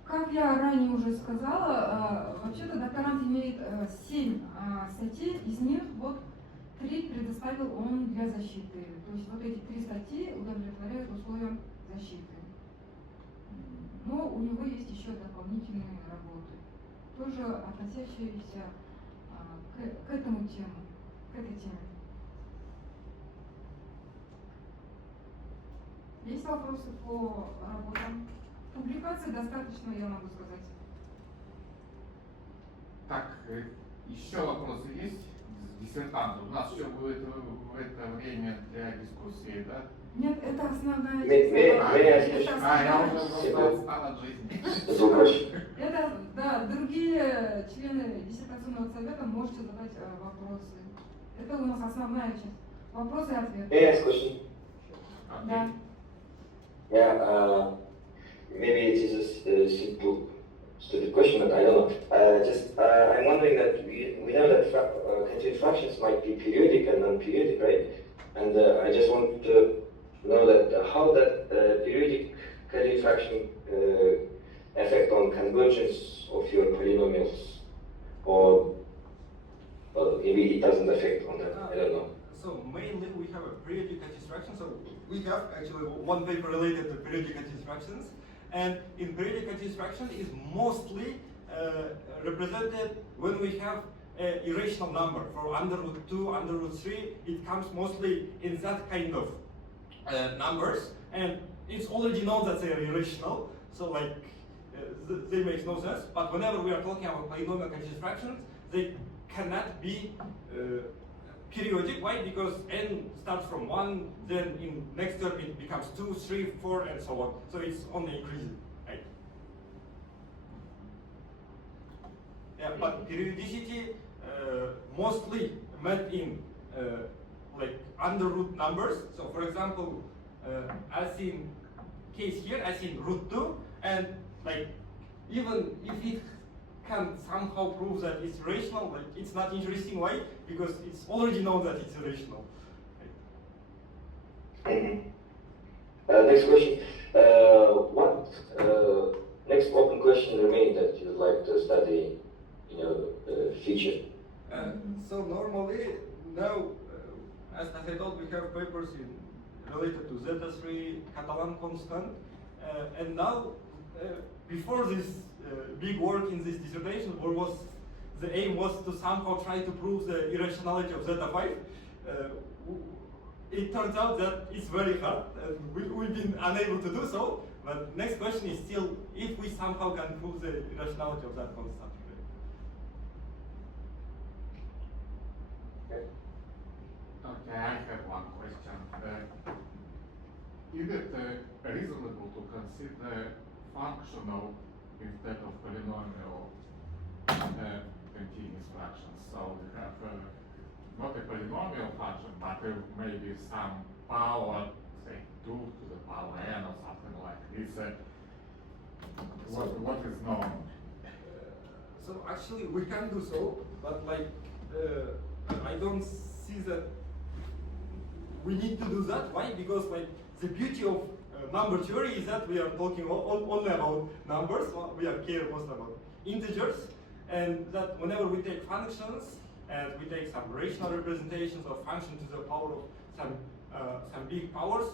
Как я ранее уже сказала, вообще-то докторант имеет 7 статей, из них вот 3 предоставил он для защиты. То есть вот эти 3 статьи удовлетворяют условиям защиты. Но у него есть еще дополнительные работы, тоже относящиеся к этой теме. Есть вопросы по работам? Публикации достаточно, я могу сказать. Так, еще вопросы есть с диссертантом? У нас еще будет в это время для дискуссии, да? Нет, это основная Я уже просто отстал от жизни. Это, да, другие члены диссертационного совета можете задать вопросы. Это у нас основная часть. Вопросы и ответы. May I ask a question? Да. Yeah, maybe it is a simple, stupid question, but I don't know. I'm wondering that we know that continued fractions might be periodic and non-periodic, right? And I just want to know that how that periodic continued fraction affect on convergence of your polynomials, or maybe it doesn't affect on that. I don't know. So mainly we have a periodic continuous fraction. So we have actually one paper related to periodic continuous fractions, and in periodic continuous fraction is mostly represented when we have an irrational number. For under root 2, under root 3, it comes mostly in that kind of numbers, and it's already known that they are irrational. So like they make no sense. But whenever we are talking about polynomial continuous fractions, they cannot be periodic. Why? Because n starts from 1, then in next term it becomes 2, 3, 4, and so on. So it's only increasing, right? Yeah, but periodicity mostly meant in like under root numbers. So for example, as in case here, as in root 2, and like even if it can somehow prove that it's rational, like it's not interesting. Why? Because it's already known that it's irrational. Next question. What next open question remains that you'd like to study in your future? So normally now, as I told, we have papers related to zeta 3, Catalan constant, and now before this big work in this dissertation, the aim was to somehow try to prove the irrationality of zeta 5. It turns out that it's very hard, and we've been unable to do so. But next question is still if we somehow can prove the irrationality of that constant. Okay, I have one question. Is it reasonable to consider functional instead of polynomial continuous fractions? So we have not a polynomial function, but maybe some power, say 2 to the power n or something like this. What is known? So actually we can do so, but like I don't see that we need to do that. Why? Because like the beauty of number theory is that we are talking only about numbers. We are care most about integers, and that whenever we take functions and we take some rational representations of function to the power of some big powers,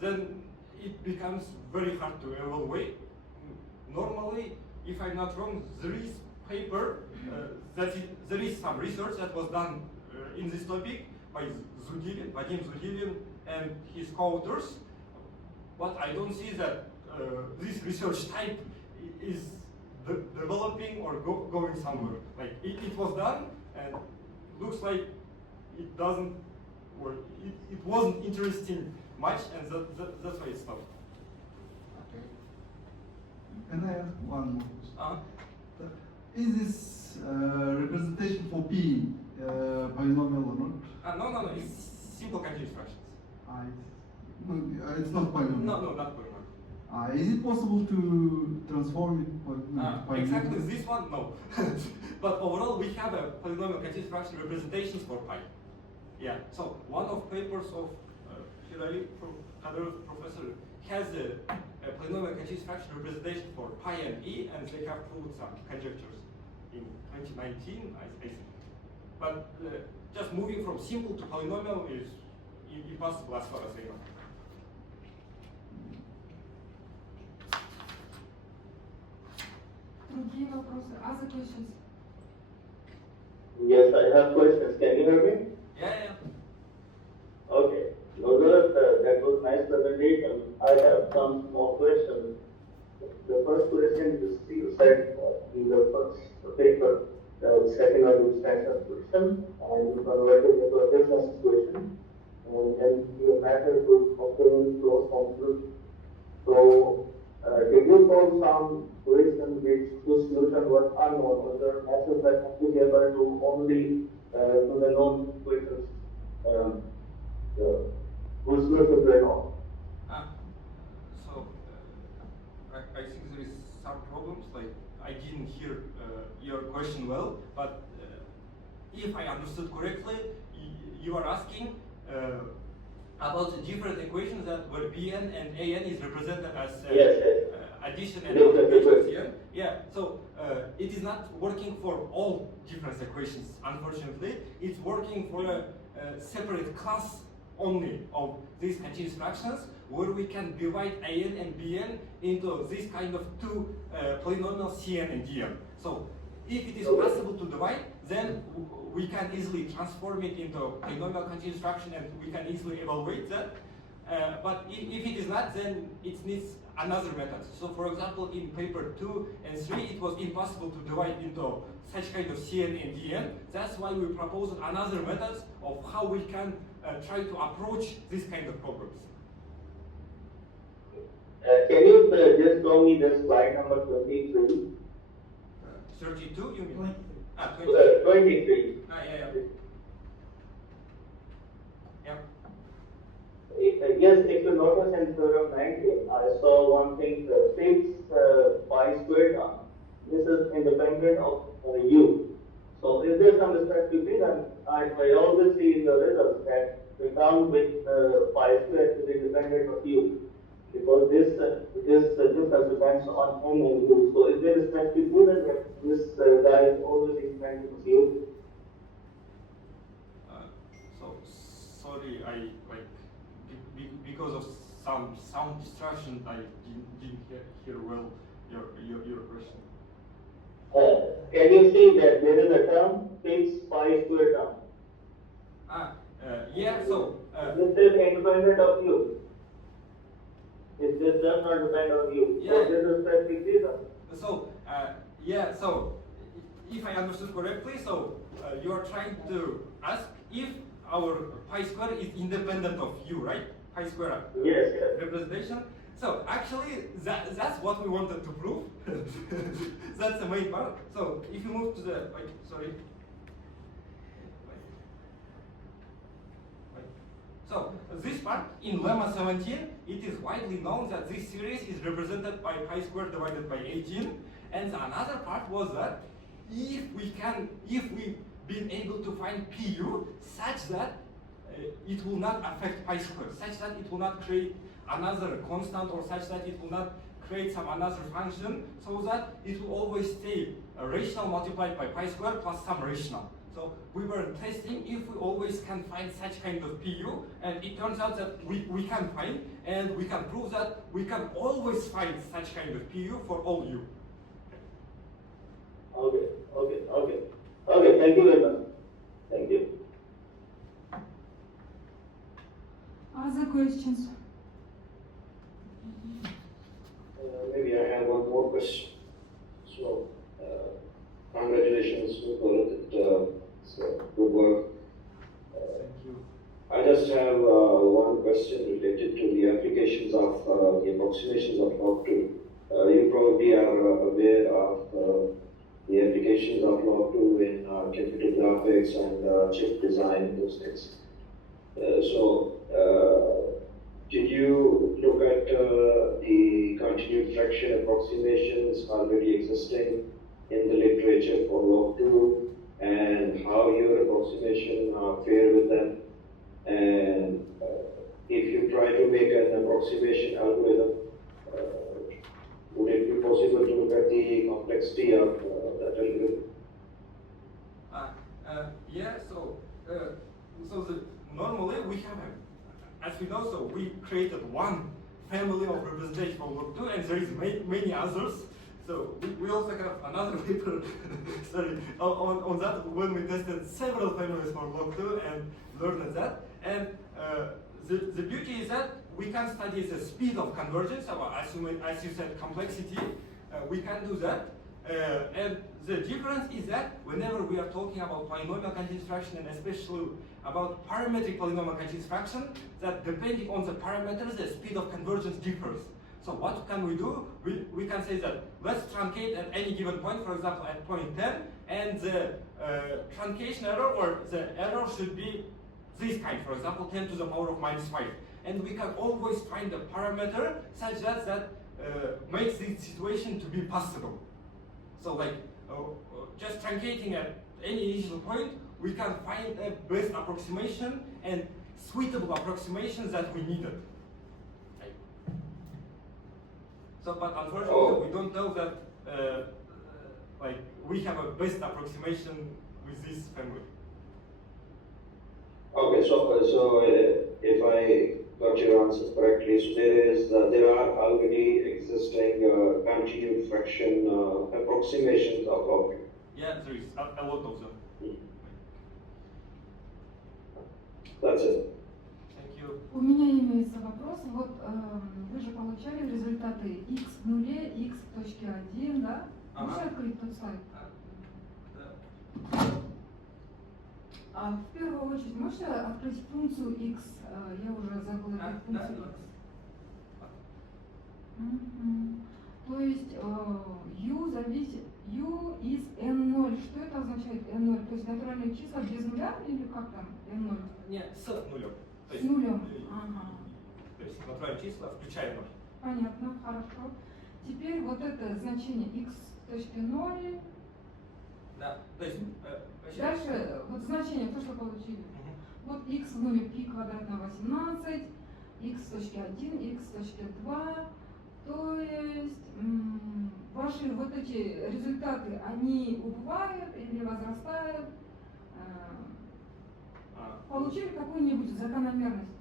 then it becomes very hard to evaluate. Normally, if I'm not wrong, there is paper there is some research that was done in this topic by Vadim Zudilin and his co-authors, but I don't see that this research type is developing or going somewhere. Like it was done and looks like it doesn't, or it wasn't interesting much, and that's why it stopped. Okay. Can I ask one more question? Is this representation for P polynomial or not? No, it's simple continuous fractions. It's not polynomial. No, not polynomial. Is it possible to transform it polynomial? Exactly this one, no. But overall, we have a polynomial continuous fraction representations for pi. Yeah. So one of papers of Hirali, professor, has a polynomial continuous fraction representation for pi and e, and they have proved some conjectures in 2019, I think. But just moving from simple to polynomial is impossible as far as I know. Другие вопросы? Other questions? Yes, I have questions. Can you hear me? Yeah. Okay. Nurdaulet, that was nice presentation. I have some small questions. The first question is, you said in the first paper, setting up the extension question, and you converted it into a business situation, and then you matter to obtain close conflict. So, did you solve some question which whose solution was unknown, or the answers that applicable to only to the known questions? Whose solution were known? So I think there is some problems. Like I didn't hear your question well, but if I understood correctly, you are asking about the different equations that where Bn and An is represented as addition and multiplication. Yeah. So it is not working for all difference equations. Unfortunately, it's working for a separate class only of these continuous fractions, where we can divide An and Bn into this kind of two polynomials Cn and Dn. So if it is possible to divide, then we can easily transform it into a polynomial continuous fraction, and we can easily evaluate that. But if it is not, then it needs another method. So for example, in paper 2 and 3, it was impossible to divide into such kind of Cn and Dn. That's why we proposed another method of how we can try to approach this kind of problems. Can you just show me the slide number 23? 32, you mean? 23. 23. Yeah. Yes, if you notice in theorem 19, I saw one thing, 6 pi squared term. This is independent of u. So is there some respect between them? I always see in the results that the term with pi squared is independent of u. Because this difference depends on n and u. So is there respect between them that this guy is always independent of u? So sorry, I because of some sound distraction, I didn't hear well your question. Can you see that there is a term 6 pi squared term? Yeah. So This is independent of you. It does not depend on you. Yeah. So this is specific reason. So yeah. So if I understood correctly, so you are trying to ask if our pi square is independent of u, right? Pi square Yes. representation. So actually, that's what we wanted to prove. That's the main part. So if you move to the So this part in lemma 17, it is widely known that this series is represented by pi squared divided by 18. And the another part was that if we've been able to find pu such that it will not affect pi squared, such that it will not create another constant, or such that it will not create some another function, so that it will always stay rational multiplied by pi squared plus some rational. So we were testing if we always can find such kind of pu, and it turns out that we can find, and we can prove that we can always find such kind of pu for all u. Okay, thank you very much. Thank you. Other questions? Maybe I have one more question. So, congratulations, Nurdaulet. It's good work. Thank you. I just have one question related to the applications of the approximations of log2. You probably are aware of the applications of log2 in computer graphics and chip design, those things. Did you look at the continued fraction approximations already existing in the literature for log2 and how your approximation fare with them? And if you try to make an approximation algorithm, would it be possible to look at the complexity of that algorithm? Normally we have, as we know, so we created one family of representation for log2, and there is many others. So we also have another paper sorry, on that when we tested several families for log2 and learned that. And the beauty is that we can study the speed of convergence, as you said, complexity. We can do that. And the difference is that whenever we are talking about polynomial continuous fraction, and especially about parametric polynomial continuous fraction, that depending on the parameters, the speed of convergence differs. So what can we do? We can say that let's truncate at any given point, for example, at point 10, and the truncation error, or the error should be this kind, for example, 10 to the power of minus 5. And we can always find a parameter such that makes this situation to be possible. So like just truncating at any initial point, we can find a best approximation and suitable approximations that we needed. Right? So, but unfortunately, we don't know that like we have a best approximation with this family. Okay, so if I got your answer correctly, so there are already existing continued fraction approximations of log2. Yeah, there is a lot of them. That's it. Thank you. У меня имеется вопрос. Вот вы же получали результаты x в нуле, x в точке 1, да? Можете открыть тот слайд? В первую очередь, можете открыть функцию x? Я уже забыла эту функцию x. То есть u зависит, u из n0. Что это означает n0? То есть натуральные числа без нуля или как там n0? Нет, с нулем. С нулем. Ага. То есть натуральные числа включая 0. Понятно, хорошо. Теперь вот это значение x в точке 0. Да, то есть дальше вот значение, то, что получили. Вот x в нуле π квадрат на 18, x в точке 1, x в точке 2. То есть ваши вот эти результаты, они убывают или возрастают? Получили какую-нибудь закономерность?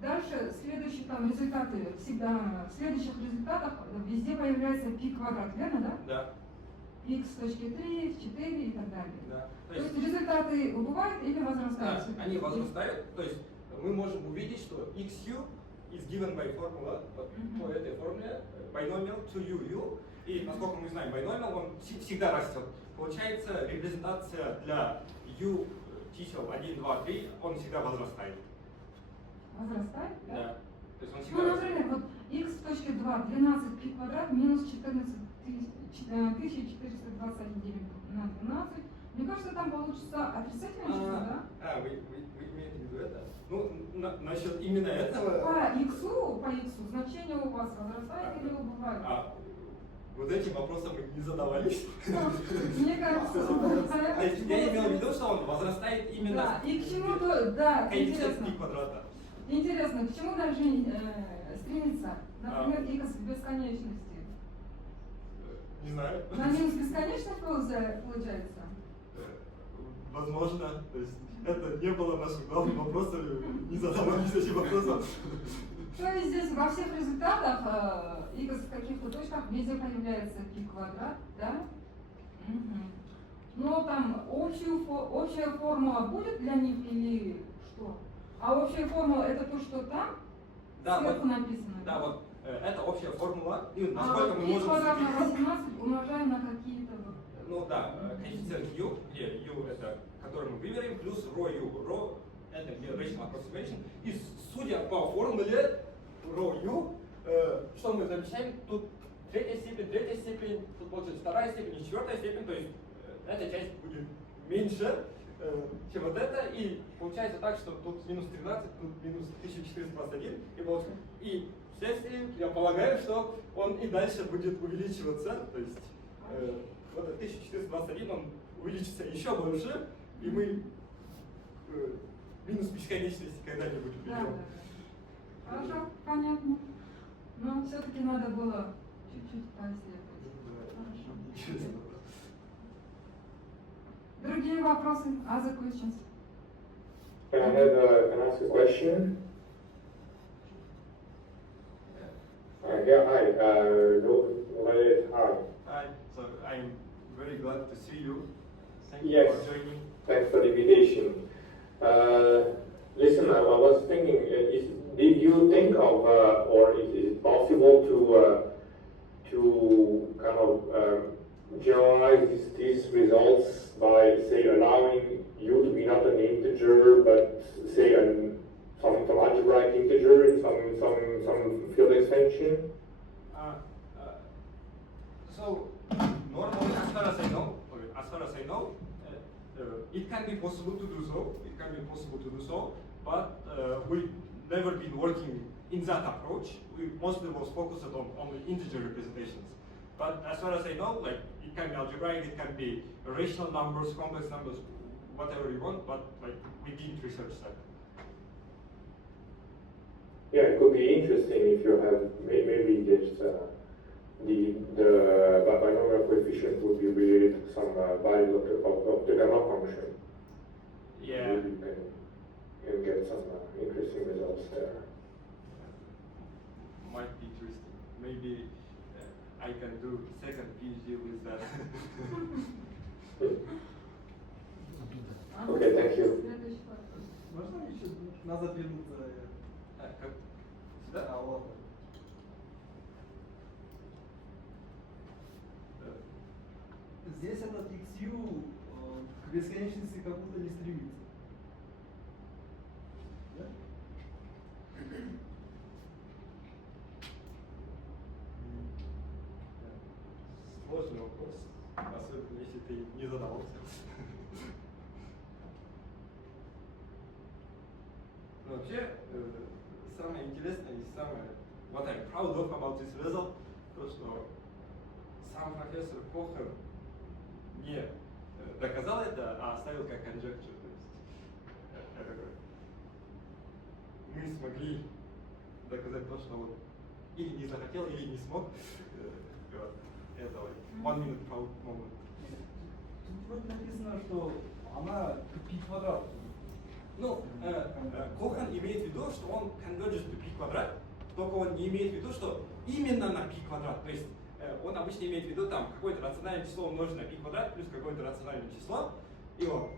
Дальше следующие там результаты, всегда в следующих результатах везде появляется π квадрат, верно, да? Да. X в точке 3, в 4 и так далее. Да. То есть результаты убывают или возрастают? Да, они возрастают, то есть мы можем увидеть, что xu is given by formula, по этой формуле, binomial 2u, и насколько мы знаем, binomial, он всегда растет. Получается, репрезентация для u чисел 1, 2, 3, он всегда возрастает. Возрастает? Да. То есть он всегда Ну, растет. например, вот x в точке 2, 12 π квадрат минус 14 1421 на 12. Мне кажется, там получится отрицательное число, да? Вы имеете в виду это? Ну, насчет именно этого... По x значение у вас возрастает или убывает? Вот этим вопросом мы не задавались. Мне кажется, возрастает. Я имел в виду, что он возрастает именно... Да, и к чему то, да, коэффициент π квадрата. Интересно, к чему даже стремиться? Например, x в бесконечности. Не знаю. На минус бесконечность получается? Возможно. То есть это не было нашим главным вопросом, не задавались этим вопросом. То есть здесь во всех результатах x в каких-то точках везде появляется π квадрат, да? Но там общая формула будет для них или что? А общая формула это то, что там Да, сверху вот, написано? да, вот это общая формула, и А насколько вот мы и можем... квадрат на 18 умножаем на какие-то... Ну да, коэффициент u, где u это, который мы выберем, плюс ρ u. ρ это rational approximation. И судя по формуле ρ u, что мы замечаем, тут третья степень, тут получится вторая степень и четвертая степень, то есть эта часть будет меньше, чем вот это, и получается так, что тут минус 13, тут минус 1421, и вследствие я полагаю, что он и дальше будет увеличиваться, то есть вот этот 1421 он увеличится еще больше, и мы минус бесконечности когда-нибудь Да, придем. да. Хорошо, понятно. Но все-таки надо было чуть-чуть поисследовать. Хорошо. Другие вопросы? Other questions? Can I ask a question? Yeah, hi. Nurdaulet, hi. Hi, so I'm very glad to see you. Thank you Yes. for joining. Thanks for the invitation. Listen, I was thinking, did you think of, or is it possible to kind of generalize these results by, say, allowing u to be not an integer, but say some algebraic integer in some field extension? So normally, as far as I know, it can be possible to do so. But we've never been working in that approach. We mostly was focused on the integer representations. But as far as I know, like it can be algebraic, it can be rational numbers, complex numbers, whatever you want. But like we didn't research that. Yeah, it could be interesting if you have maybe just the binomial coefficient would be related to some values of the gamma function. Yeah. Maybe you can get some interesting results there. Might be interesting. Maybe I can do second PhD with that. Okay, thank you. Следующий вопрос. Можно еще назад вернуться? Как? Сюда? А, ладно. Здесь этот XU к бесконечности как будто не стремится. Да? Сложный вопрос, особенно если ты не задавался. Но вообще, самое интересное и самое, what I'm proud of about this result, то, что сам профессор Кохер не доказал это, а оставил как conjecture. То есть, мы смогли доказать то, что он или не захотел, или не смог. Вот. Это one minute proud moment. Тут вроде написано, что она к π квадрату. Ну, Кохан имеет в виду, что он converges to π квадрат, только он не имеет в виду, что именно на π квадрат. То есть он обычно имеет в виду там какое-то рациональное число умножить на π квадрат плюс какое-то рациональное число. И он,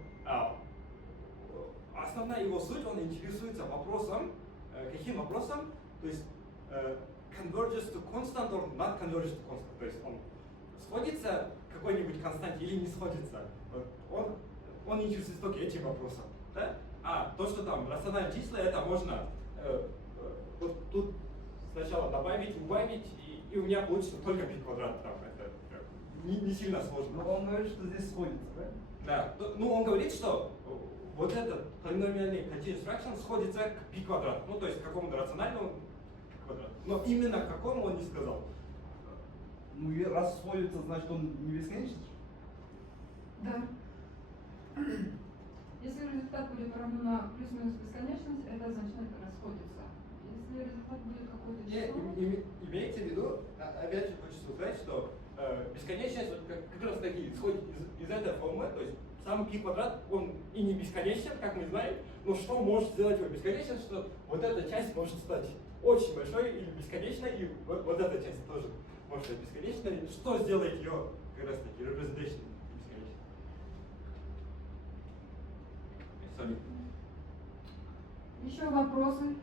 основная его суть, он интересуется вопросом, каким вопросом, то есть converges to constant or not converges to constant. То есть он сходится к какой-нибудь константе или не сходится. Он интересуется только этим вопросом. Да? А то, что там рациональные числа, это можно вот тут сначала добавить, убавить, и у меня получится только π квадрат. Там, это не сильно сложно. Но он говорит, что здесь сходится, правильно? Да. Ну, он говорит, что вот этот полиномиальный continuous fraction сходится к π квадрат. Ну, то есть к какому-то рациональному квадрату. Но именно к какому он не сказал. Ну, и раз сходится, значит он не бесконечный? Да. Если результат будет равен на плюс-минус бесконечность, это означает расходится. Если результат будет какой-то число... Имеется в виду, опять же хочется сказать, что бесконечность вот как раз таки исходит из этой формулы, то есть сам π квадрат, он и не бесконечен, как мы знаем, но что может сделать его бесконечным, что вот эта часть может стать очень большой или бесконечной, и вот эта часть тоже может быть бесконечной. Что сделает ее как раз таки representation бесконечной? Еще вопросы?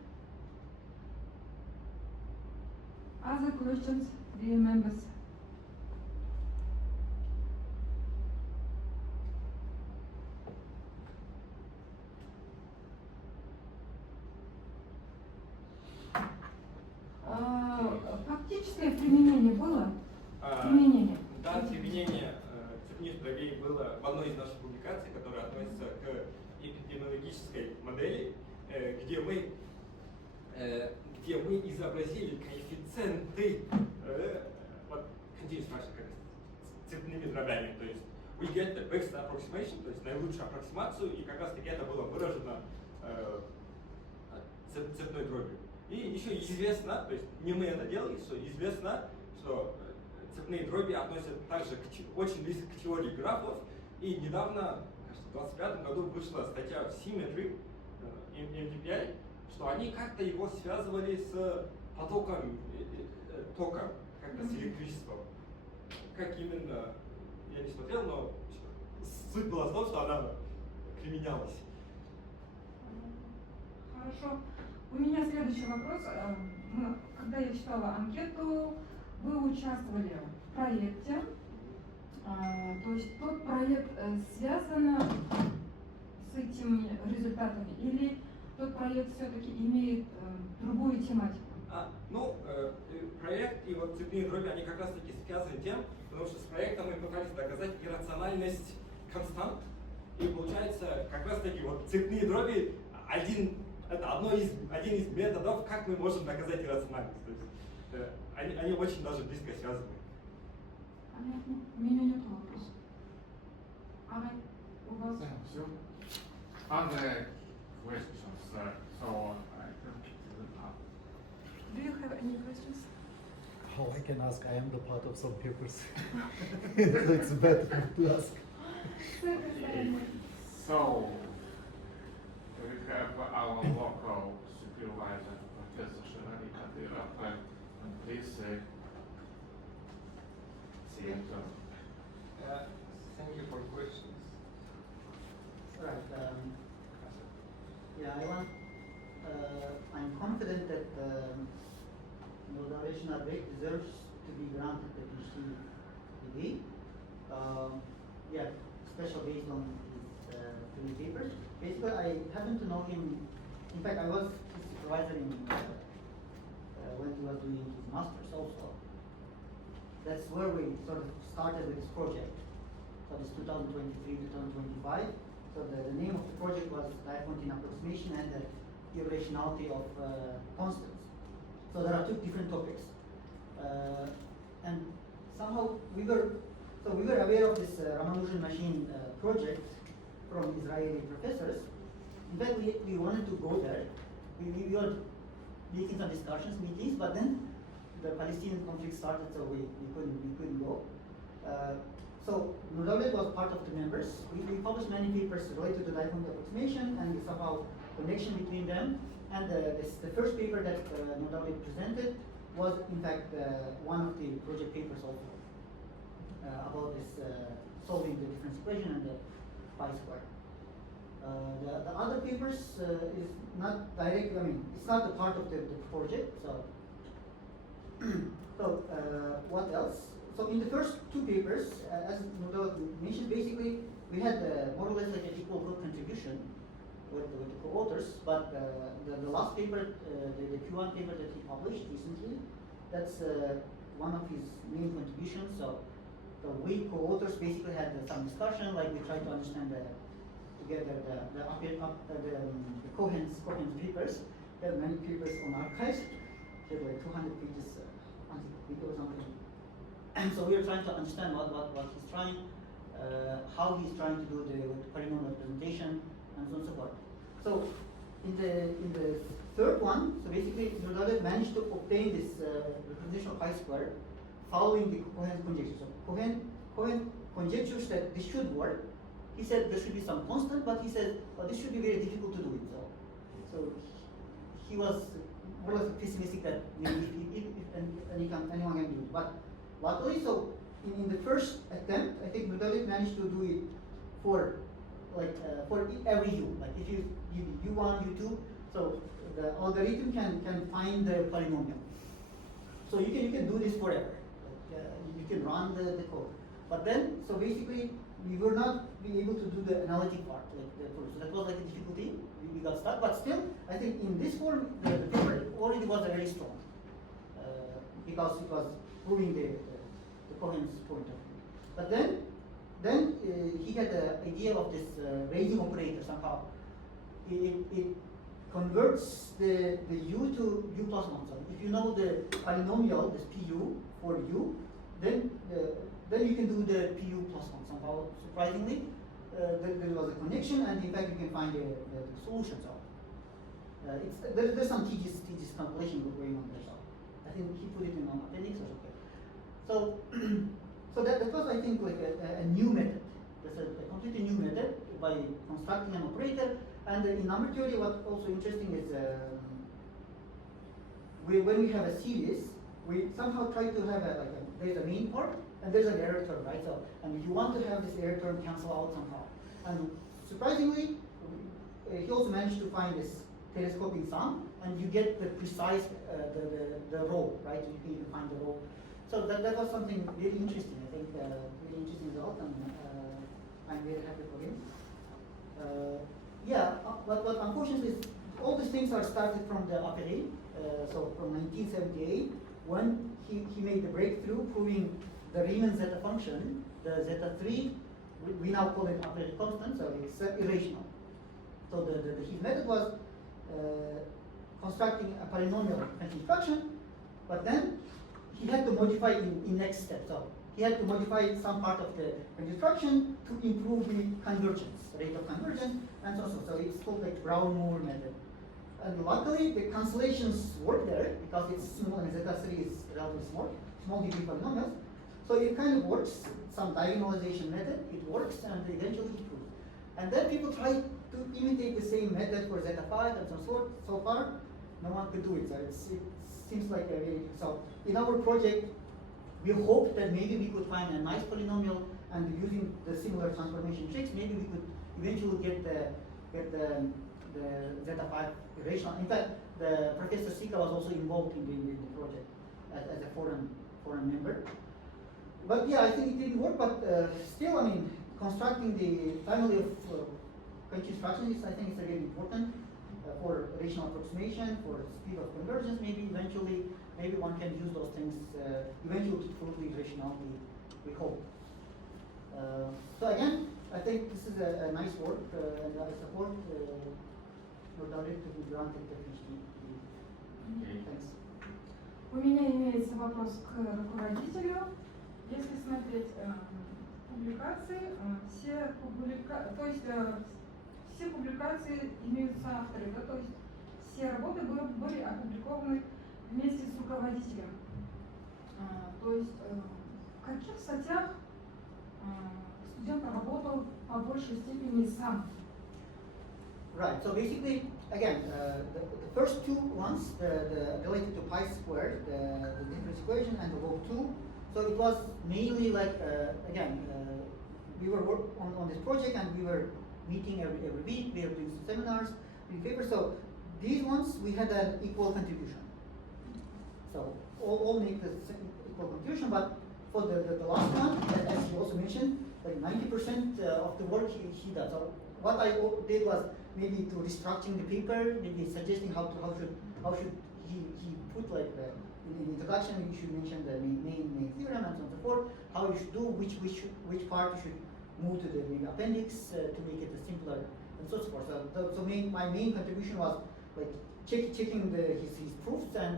Other questions, dear members? Фактическое применение было? Применение. Да, применение цепных дробей было в одной из наших публикаций, которая относится к эпидемиологической модели, где мы изобразили коэффициенты continuous function как цепными дробями. То есть we get the best approximation, то есть наилучшую аппроксимацию, и как раз таки это было выражено цепной дробью. И еще известно, то есть не мы это делали, что известно, что цепные дроби относятся также очень близко к теории графов. И недавно, кажется, в 2025 году вышла статья в Symmetry, MDPI, что они как-то его связывали с потоком тока, как-то с электричеством. Как именно, я не смотрел, но суть была в том, что она применялась. Хорошо. У меня следующий вопрос. Когда я читала анкету, вы участвовали в проекте. То есть тот проект связан с этими результатами или тот проект все-таки имеет другую тематику? Проект и вот цепные дроби, они как раз таки связаны тем, потому что с проектом мы пытались доказать иррациональность констант. И получается, как раз таки вот цепные дроби это один из методов, как мы можем доказать иррациональность. То есть, они очень даже близко связаны. Понятно. У меня нет вопросов. У вас? Все. Other questions, so I think Do you have any questions? How I can ask? I am the part of some papers. So it's better to ask. So, we have our local supervisor, Professor Shynarbek, and please say it. Thank you for questions. Right. I'm confident that Nurdaulet Shynarbek deserves to be granted the PhD degree. Special based on his three papers. Basically, I happen to know him. In fact, I was his supervisor when he was doing his master's also. That's where we sort of started with this project. So this 2023-2025. So the name of the project was Diophantine approximation and the irrationality of constants. So there are two different topics. And somehow we were aware of this Ramanujan machine project from Israeli professors. In fact, we wanted to go there. We were making some discussions, meetings, but then the Palestinian conflict started, so we couldn't go. So Nurdaulet was part of the members. We published many papers related to Diophantine approximation and somehow connection between them. And the first paper that Nurdaulet presented was in fact one of the project papers also about this solving the difference equation and the pi square. The other papers is not directly, it's not a part of the project. So what else? So in the first two papers, as Nurdaulet mentioned, basically we had more or less like an equal group contribution with the co-authors, but the last paper, the Q1 paper that he published recently, that's one of his main contributions. So we co-authors basically had some discussion, like we tried to understand together the Cohen's papers. There are many papers on archives. There were 200 pages or something. And so we are trying to understand what he's trying, how he's trying to do the polynomial representation, and so on and so forth. So in the third one, so basically Nurdaulet managed to obtain this representation of pi square following the Cohen's conjecture. So Cohen conjectures that this should work. He said there should be some constant, but he said this should be very difficult to do it. So he was more or less pessimistic that maybe anyone can do it. But luckily, so in the first attempt, I think Nurdaulet managed to do it for every u. Like if you U1, U2, So the algorithm can find the polynomial. So you can do this forever. You can run the code. But then, so basically, we were not be able to do the analytic part. So that was like a difficulty. We got stuck. But still, I think in this form, the paper already was very strong because it was proving the coherence point of view. But then he had the idea of this raising operator somehow. It converts the u to u plus 1. So if you know the polynomial, this pu for u, then you can do the pu plus 1 somehow. Surprisingly, there was a connection, and in fact you can find the solution. So there's some TGS calculation going on there. So I think he put it in an appendix or something. So so that was, I think, like a new method. That's a completely new method by constructing an operator. And in number theory, what's also interesting is when we have a series, we somehow try to have there's a main part and there's an error term, right? So, and you want to have this error term cancel out somehow. And surprisingly, he also managed to find this telescoping sum, and you get the precise the row, right? You can even find the row. So that was something really interesting. I think really interesting result, and I'm very happy for him. But unfortunately, all these things are started from the APRI, so from 1978, when he made the breakthrough proving the Riemann zeta function, the zeta 3, we now call it APRI constant, so it's irrational. So his method was constructing a polynomial construction, but then he had to modify in next step. So he had to modify some part of the construction to improve the convergence, rate of convergence, and so on. So it's called like Brown-Moore method. And luckily, the cancellations work there because it's small and zeta 3 is relatively small degree polynomials. So it kind of works. Some diagonalization method, it works, and eventually it proves. And then people try to imitate the same method for zeta 5 and so forth. So far, no one could do it. So it seems like a really, so in our project, we hope that maybe we could find a nice polynomial, and using the similar transformation tricks, maybe we could eventually get the zeta 5 irrational. In fact, the Professor Sika was also involved in the project as a foreign member. But yeah, I think it didn't work. But still, I mean, constructing the family of constructions, I think, is really important for rational approximation, for speed of convergence. Maybe eventually, maybe one can use those things eventually to prove the irrationality, we hope. So again, I think this is a nice work, and I support Nurdaulet to be granted the PhD. Thanks. У меня имеется вопрос к руководителю. Если смотреть публикации, то есть все публикации имеются авторы, да, то есть все работы были опубликованы вместе с руководителем. То есть в каких статьях студент работал по большей степени сам? Right. So basically, again, the first two ones, the related to pi squared, the difference equation, and the log 2. So it was mainly like we were working on this project, and we were meeting every week. We were doing some seminars, doing papers. So these ones we had an equal contribution. So all make the equal contribution. But for the last one, as you also mentioned, like 90% of the work he does. So what I did was maybe to restructuring the paper, maybe suggesting how should he put like in the introduction you should mention the main theorem and so on and so forth. How you should do which part you should move to the maybe appendix to make it simpler and so forth. So my main contribution was like checking his proofs and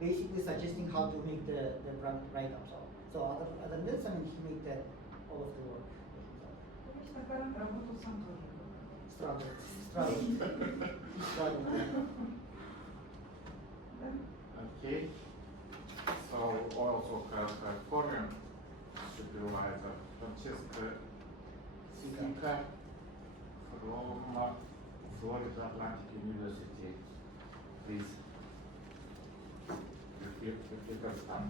basically suggesting how to make the write up. So other than this, I mean, he made all of the work. Struggle. Okay. So also foreign supervisor Francesca Sika from Florida Atlantic University. Please, if you can stand.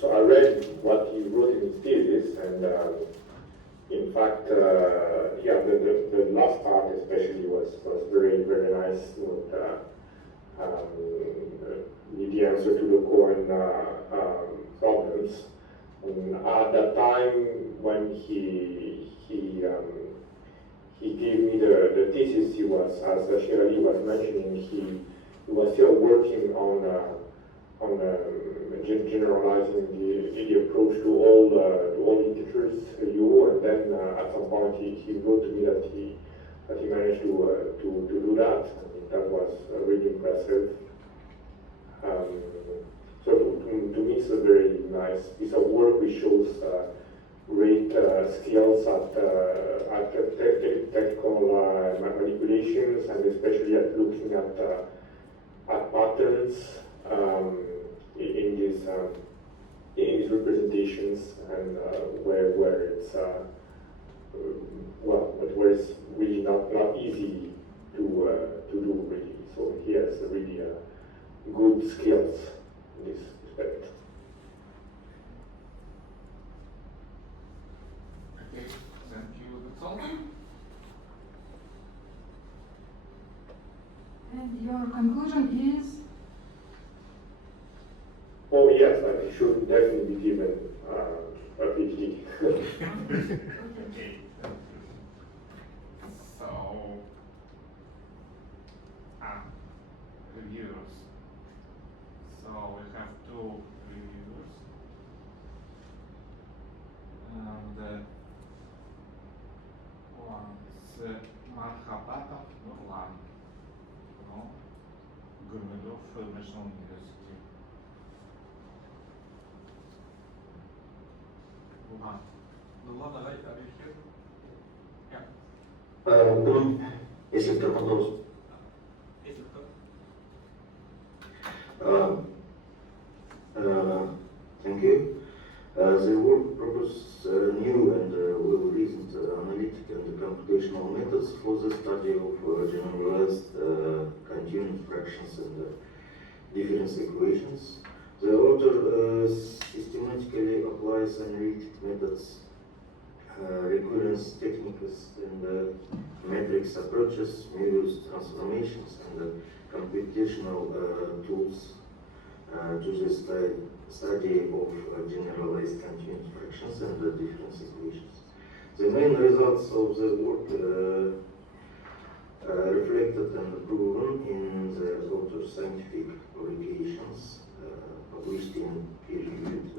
So I read what he wrote in his thesis, and In fact, yeah, the last part especially was very, very nice with the answer to the Cohen problems. And at that time, when he gave me the thesis, he was, as Shynarbek was mentioning, he was still working on generalizing the approach to all integers U, and then at some point he wrote to me that he managed to do that. I think that was really impressive. So to me, it's a very nice piece of work which shows great skills at technical manipulations, and especially at looking at patterns in these representations, and where it's but where it's really not easy to do really. So he has really good skills in this respect. Okay, thank you. That's all. And your conclusion is? Oh yes, I should definitely be given a PhD. Okay. So, reviewers. So we have two reviewers, and one is Marhabatov Nurlan from Gurmedov National University. Nurlan, are you here? Yeah. Если кто продолжит. Если кто? Thank you. The work proposes new and well-reasoned analytic and computational methods for the study of generalized continuous fractions and difference equations. The author systematically applies analytic methods, recurrence techniques, and matrix approaches, Muriel's transformations, and computational tools to the study of generalized continuous fractions and difference equations. The main results of the work reflected and proven in the author's scientific publications published in peer-reviewed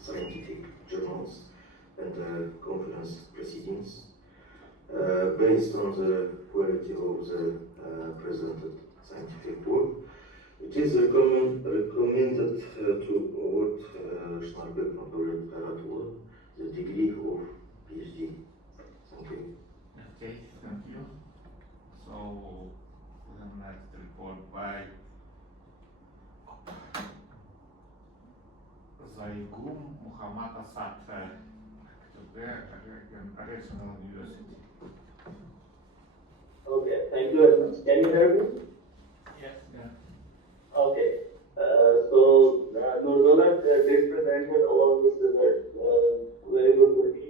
scientific journals and conference proceedings based on the quality of the presented scientific work. It is recommended to award Shynarbek Nurdaulet the degree of PhD. Thank you. Okay, thank you. So the next report by Zaygum Muhammad Asad, today at National University. Okay, thank you very much. Can you hear me? Yes. Yeah. Okay. So Nurdaulet did presented all this result very good for me.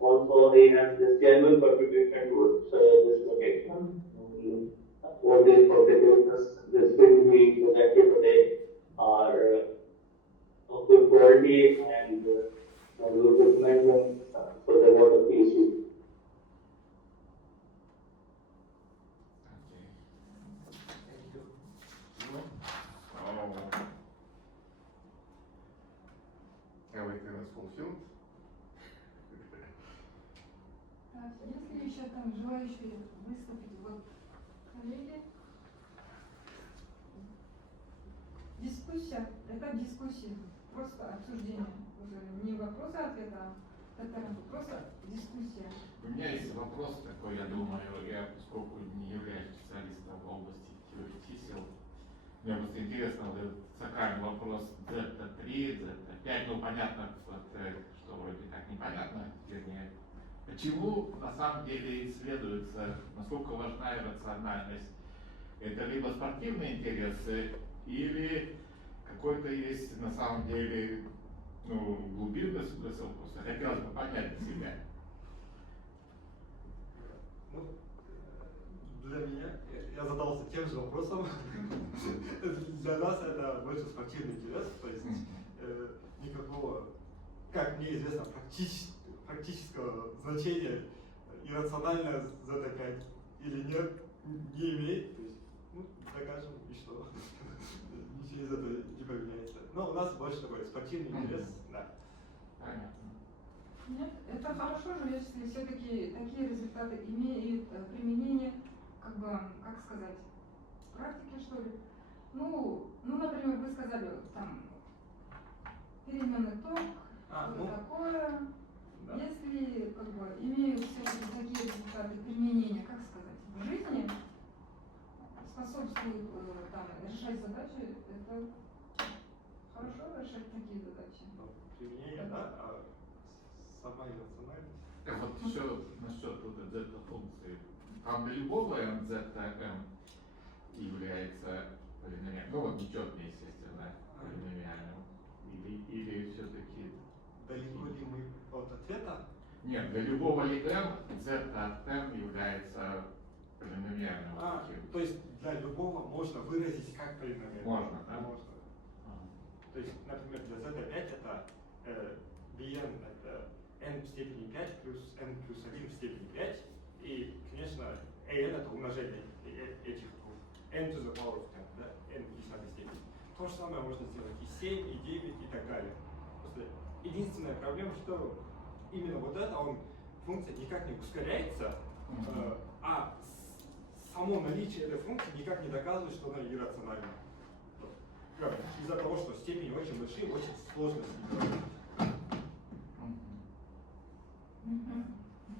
Also, he has this genuine contribution towards this location. What these publications, this will be presented today, are of good quality, and I will recommend them for the award of PhD. Thank you. So, everything is fulfilled. Так, если еще там желающие выступить, вот коллеги. Дискуссия, этап дискуссии, просто обсуждение, уже не вопросы-ответы, а просто дискуссия. У меня есть вопрос такой, я думаю, я, поскольку не являюсь специалистом в области теории чисел, мне просто интересно вот этот сакральный вопрос Z3, Z5, ну понятно, вот, что вроде как непонятно, вернее, почему на самом деле исследуется, насколько важна иррациональность. Это либо спортивные интересы, или какой-то есть на самом деле ну, глубинный смысл, просто хотелось бы понять для себя. Ну, для меня, я задался тем же вопросом. Для нас это больше спортивный интерес, то есть никакого, как мне известно, практического значения иррационально затыкать или нет, не имеет. То есть, ну, докажем и что. Ничего из этого не поменяется. Но у нас больше такой спортивный интерес, да. Понятно. Нет, это хорошо же, если все-таки такие результаты имеют применение, как бы, как сказать, практики, что ли. Ну, например, вы сказали, там, переменный ток, что-то такое. Да. Если, как бы, имеют все-таки такие результаты применения, как сказать, в жизни, способствуют, там, решать задачи, это хорошо решать такие задачи. Ну, применение, да, а сама иррациональность. Вот еще насчет вот зета-функции. Там для любого zm является полиномиальным, ну вот нечетный, естественно, полиномиальным. Или все-таки... Далеко ли мы от ответа? Нет, для любого ли m zeta от m является полиномиальным. То есть для любого можно выразить как полиномиальный? Можно, да? Можно. То есть, например, для z5 это bn это n в степени 5 плюс n плюс 1 в степени 5. И, конечно, an это умножение этих двух. n to the power of 10, да? n в 10 степени. То же самое можно сделать и 7, и 9, и так далее. Просто единственная проблема, что именно вот это, функция никак не ускоряется, а само наличие этой функции никак не доказывает, что она иррациональна. Из-за того, что степени очень большие, очень сложно с ними.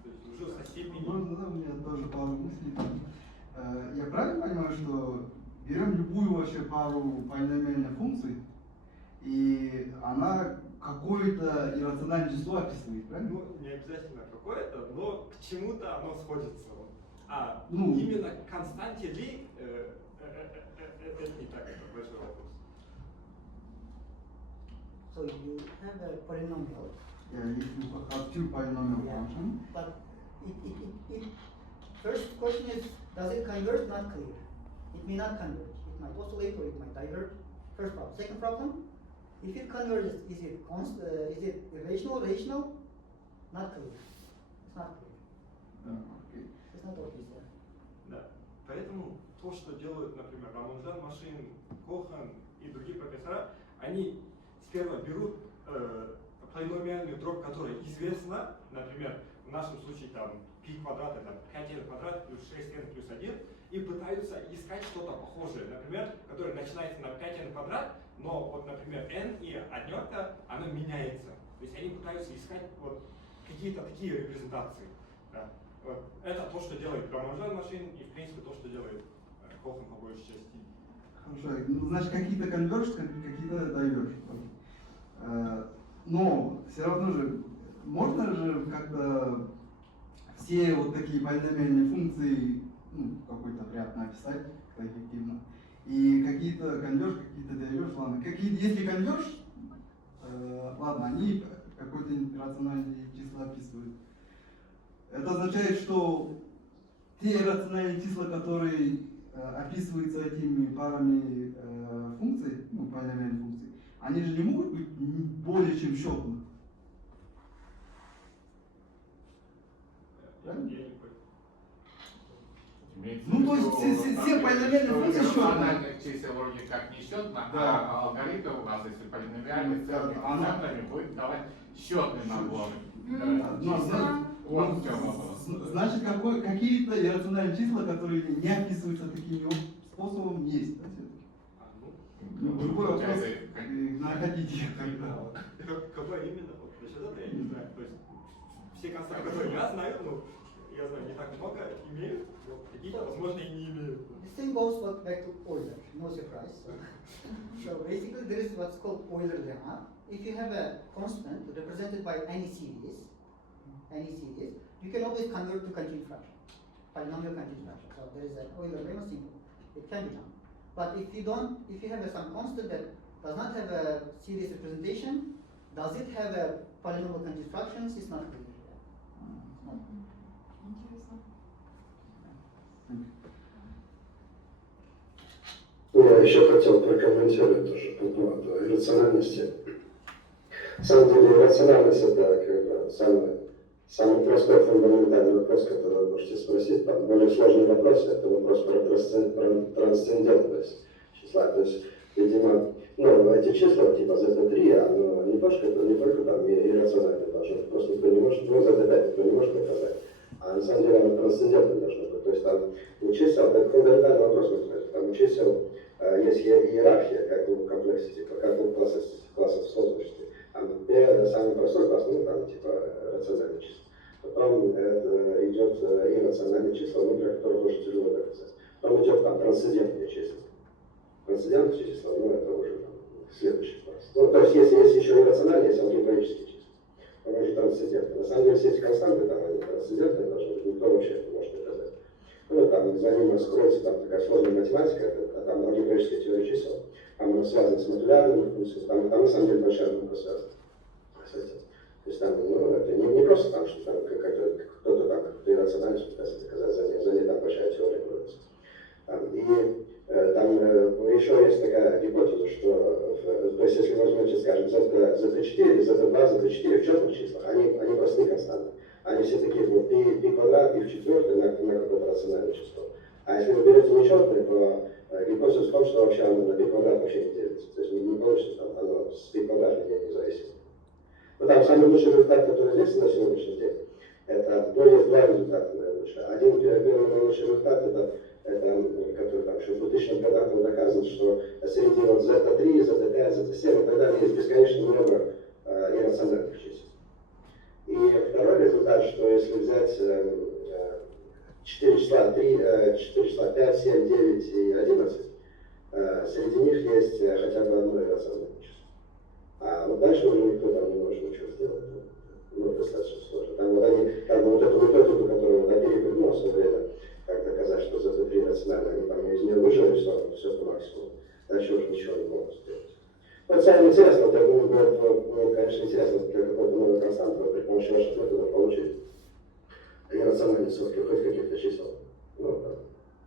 То есть уже со степенью... Можно, да, у меня тоже пару мыслей. Я правильно понимаю, что берем любую вообще пару полиномиальных функций, и она какое-то иррациональное число описывает, правильно? Ну, не обязательно какое-то, но к чему-то оно сходится. А Ну, именно к константе ли, это не так, это большой вопрос. So you have a polynomial. Yeah, if you have two polynomial functions. But first question is, does it converge? Not clear. It may not converge. It might oscillate or it might diverge. First problem. Second problem, if it converges, is it irrational, rational? Not clear. It's not clear. Okay. It's not obvious there. Да. Поэтому то, что делают, например, Рамунжан, Машин, Кохан и другие профессора, они сперва берут полиномиальную дробь, которая известна, например, в нашем случае там π квадрат это 5n квадрат плюс 6n плюс 1, и пытаются искать что-то похожее, например, которое начинается на 5n квадрат, но вот, например, n и однерка, она меняется. То есть они пытаются искать вот какие-то такие репрезентации. Да. Вот. Это то, что делает Рамунжан Машин, и в принципе то, что делает Кохан по большей части. Хорошо, ну, значит, какие-то конверж, какие-то дайверж. Но все равно же, можно же как-то все вот такие полиномиальные функции, ну, какой-то ряд написать эффективно. И какие-то конверж, какие-то дайверж, ладно. Если конверж, ладно, они какое-то иррациональное число описывают. Это означает, что те иррациональные числа, которые описываются этими парами функций, ну, полиномиальных функций, они же не могут быть более чем счетных. Правильно? Я не понял. Ну, то есть все полиномиальные функции счетные. Иррациональных чисел вроде как несчетно, Да. а алгоритм у нас, если полиномиальный с целыми процентами, будет давать счетный набор. Вот в чем вопрос. Значит, какие-то иррациональные числа, которые не описываются таким способом, есть, да, все-таки? Другой вопрос, находите когда. Какой именно? Вот насчет этого я не знаю. То есть все константы, которые я знаю, ну, я знаю, не так много имеют, но какие-то, возможно, и не имеют. This thing goes back to Euler, no surprise. So basically there is what's called Euler lemma. If you have a constant represented by any series, you can always convert to continued fraction, polynomial continued fraction. So there is an Euler lemma simple. It can be done. But if you have some constant that does not have a series representation, Does it have a polynomial continuous fractions? It's not clear. No. Интересно. Я еще хотел прокомментировать тоже по поводу иррациональности. На самом деле иррациональность это как бы самый простой фундаментальный вопрос, который вы можете спросить. Там более сложный вопрос – это вопрос про трансцендентность числа. То есть, видимо, эти числа типа z3, оно не только там иррационально должно быть, просто никто не может, z5 никто не может доказать. А на самом деле оно трансцендентно должно быть. То есть там у чисел, это фундаментальный вопрос, там у чисел есть иерархия, как у комплексити, как у классов сложности. Самый простой класс, там типа рациональные числа. Потом идет иррациональные числа, для которых очень тяжело доказать. Потом идет там трансцендентные числа. Трансцендентные числа, это уже там, следующий класс. То есть есть еще иррациональные, есть алгебраические числа. Они уже трансцендентные. На самом деле все эти константы, там они трансцендентные должны быть, никто вообще это может доказать. Там за ним скроется там такая сложная математика, там алгебраическая теория чисел, там она связана с модулярными функциями, там на самом деле большая наука связана с этим. То есть там, это не просто там, что там кто-то там какую-то иррациональность пытается доказать, за ней там большая теория кроется. Там еще есть такая гипотеза, что, то есть если возьмете, скажем, z4, z2, z4 в четных числах, они простые константы. Они все такие, π квадрат, π в четвертой на какое-то рациональное число. А если вы берете нечетные, то гипотеза в том, что вообще оно на π квадрат вообще не делится. То есть не получится, там оно с π квадрат не зависит. Но там самый лучший результат, который известен на сегодняшний день, это, есть два результата наилучшие. Один первый наилучший результат, это который там еще в 2000-х годах было доказано, что среди вот z3, z5, z7 и так далее есть бесконечно много иррациональных чисел. И второй результат, что если взять 4 числа 5, 7, 9 и 11, среди них есть хотя бы одно иррациональное число. А вот дальше уже никто там не может ничего сделать. Достаточно сложно. Там вот они, вот эту методику, которую Набери придумал в свое время, как доказать, что z3 рационально, они там из нее выжили все по максимуму. Дальше уже ничего не могут сделать. Вот самое интересное, я думаю, конечно, интересно для какой-то новой константы, при помощи ваших методов получить иррациональность хоть каких-то чисел.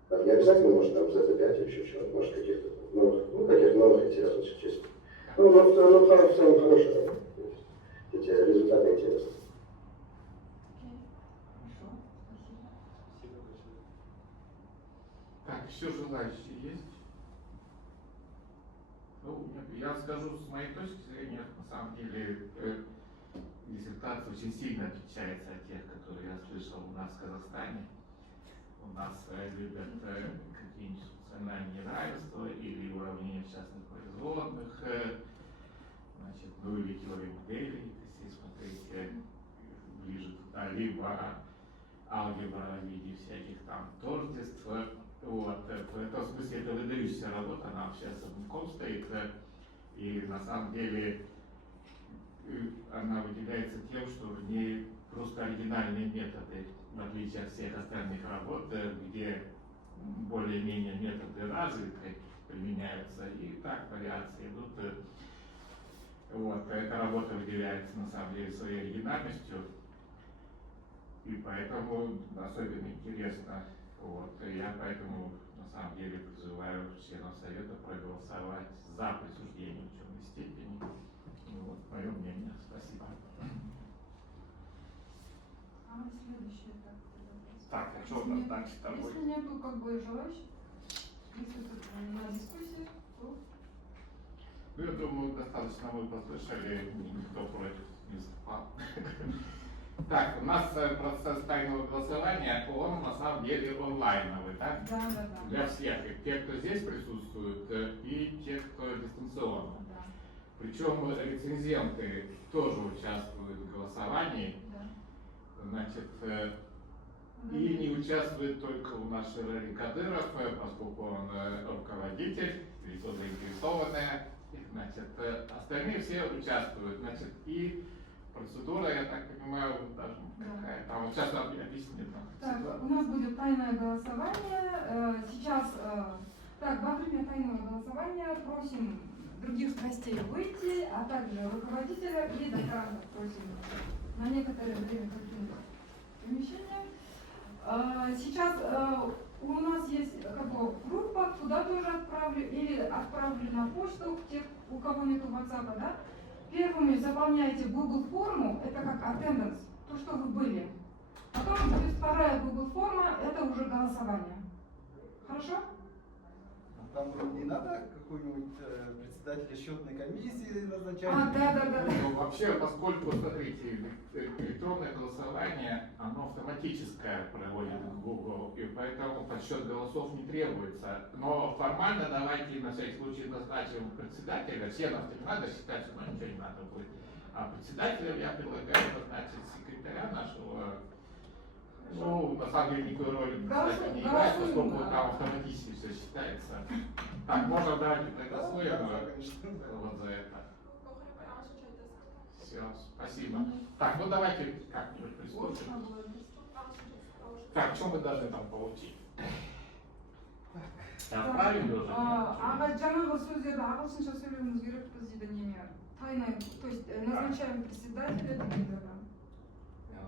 Там не обязательно, может, там z5 или еще чего-то, может, каких-то новых интересных чисел. В целом хорошие эти результаты интересны. Хорошо, спасибо. Спасибо большое. Так, еще желающие есть? Я скажу с моей точки зрения, на самом деле диссертация очень сильно отличается от тех, которые я слышал у нас в Казахстане. У нас любят какие-нибудь функциональные неравенства или уравнения частных производных, или теорию моделей, если смотреть ближе туда, либо алгебра в виде всяких там тождеств. В этом смысле это выдающаяся работа, она вообще особняком стоит, и на самом деле она выделяется тем, что в ней просто оригинальные методы, в отличие от всех остальных работ, где более-менее методы развиты, применяются, и так вариации идут. Эта работа выделяется на самом деле своей оригинальностью, и поэтому особенно интересно. Я поэтому на самом деле призываю членов Совета проголосовать за присуждение ученой степени. Мое мнение. Спасибо. Следующий этап. Так, а что у нас дальше там будет? Если нету желающих, если на дискуссию, то... Я думаю, достаточно мы послушали, никто против не выступал. Так, у нас процесс тайного голосования, он на самом деле онлайновый, да? Да. Для всех, и те, кто здесь присутствует, и те, кто дистанционно. Да. Причем рецензенты тоже участвуют в голосовании. Да. И не участвует только у нас Шерали Кадыров, поскольку он руководитель, лицо заинтересованное. Остальные все участвуют. И процедура, я так понимаю, даже какая. Там вот сейчас объяснит. Так, у нас будет тайное голосование. Сейчас, во время тайного голосования просим других гостей выйти, а также руководителя и докторантов просим на некоторое время покинуть помещение. Сейчас у нас есть как бы группа, туда тоже отправлю или отправлю на почту тех, у кого нету WhatsApp, да? Первыми заполняйте Google форму, это как attendance, то, что вы были. Потом будет вторая Google форма, это уже голосование. Хорошо? Там не надо какой-нибудь председателя счетной комиссии назначать? Да. Ну, вообще, поскольку, смотрите, электронное голосование, оно автоматическое проводит Google, и поэтому подсчет голосов не требуется. Но формально давайте на всякий случай назначим председателя, членов не надо считать, что ничего не надо будет. А председателя я предлагаю назначить секретаря нашего. Ну, на самом деле никакой роли председателя не играет, поскольку там автоматически все считается. Так, можно давайте проголосуем вот за это. Все, спасибо. Так, ну давайте как-нибудь приступим. Так, что мы должны там получить? Отправим уже? Жаңағы сөздерді ағылшынша сөйлеуіміз керекпіз дейді неме. Тайное, то есть назначаем председателя дейді.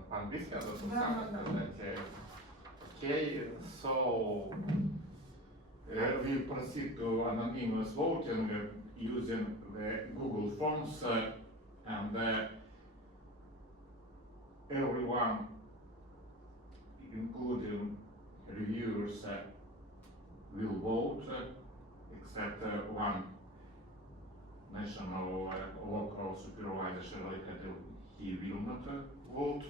По-английски надо то Да, самое да. сказать. Okay, so we proceed to anonymous voting using the Google Forms and everyone, including reviewers, will vote except one national local supervisor, he will not vote.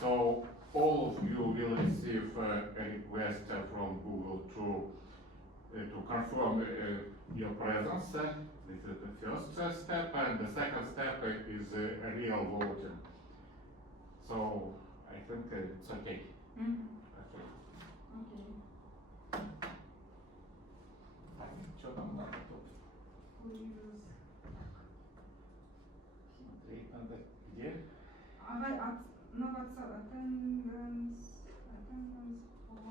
So all of you will receive a request from Google to confirm your presence. This is the first step, and the second step is real voting. So I think it's okay. Okay. Так, что там надо тут? Смотреть надо где? На WhatsApp attendance for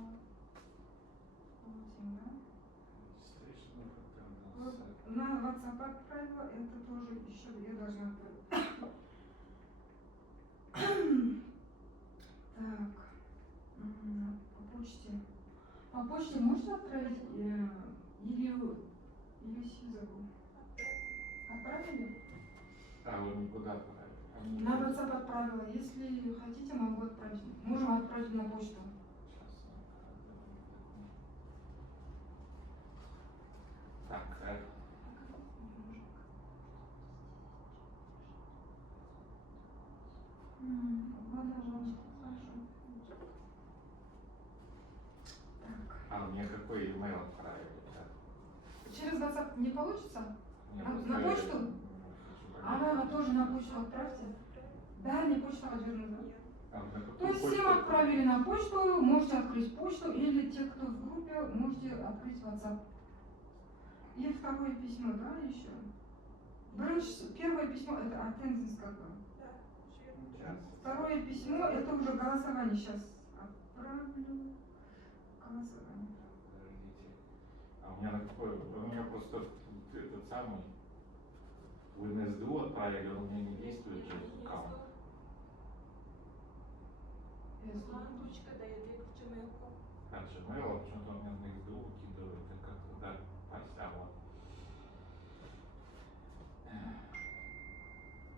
voting, да? Registration of attendance. На WhatsApp отправила, это тоже еще я должна отправить. Так, по почте. По почте можете отправить или Сизову? Отправили? А вы никуда отправили? На WhatsApp отправила. Если хотите, могу отправить. Можем отправить на почту. Так, Вода, женщина, хорошо. Так. а мне какой email отправили? Через WhatsApp не получится? Мне На просто- почту? Она тоже на почту отправьте. Да, мне почта отвернула. А на То какую есть почту? всем отправили на почту, можете открыть почту, или те, кто в группе, можете открыть WhatsApp. И второе письмо, да, еще? Первое письмо это attendance как бы. Сейчас. Второе письмо это уже голосование. Сейчас отправлю голосование. Подождите. А у меня на какой? У меня просто этот самый. Вы на СДУ отправили, он у меня не действует же аккаунт. Ручка дает в Gmail. А Gmail, почему-то у меня на СДУ выкидывает. Это как-то, да, посяло.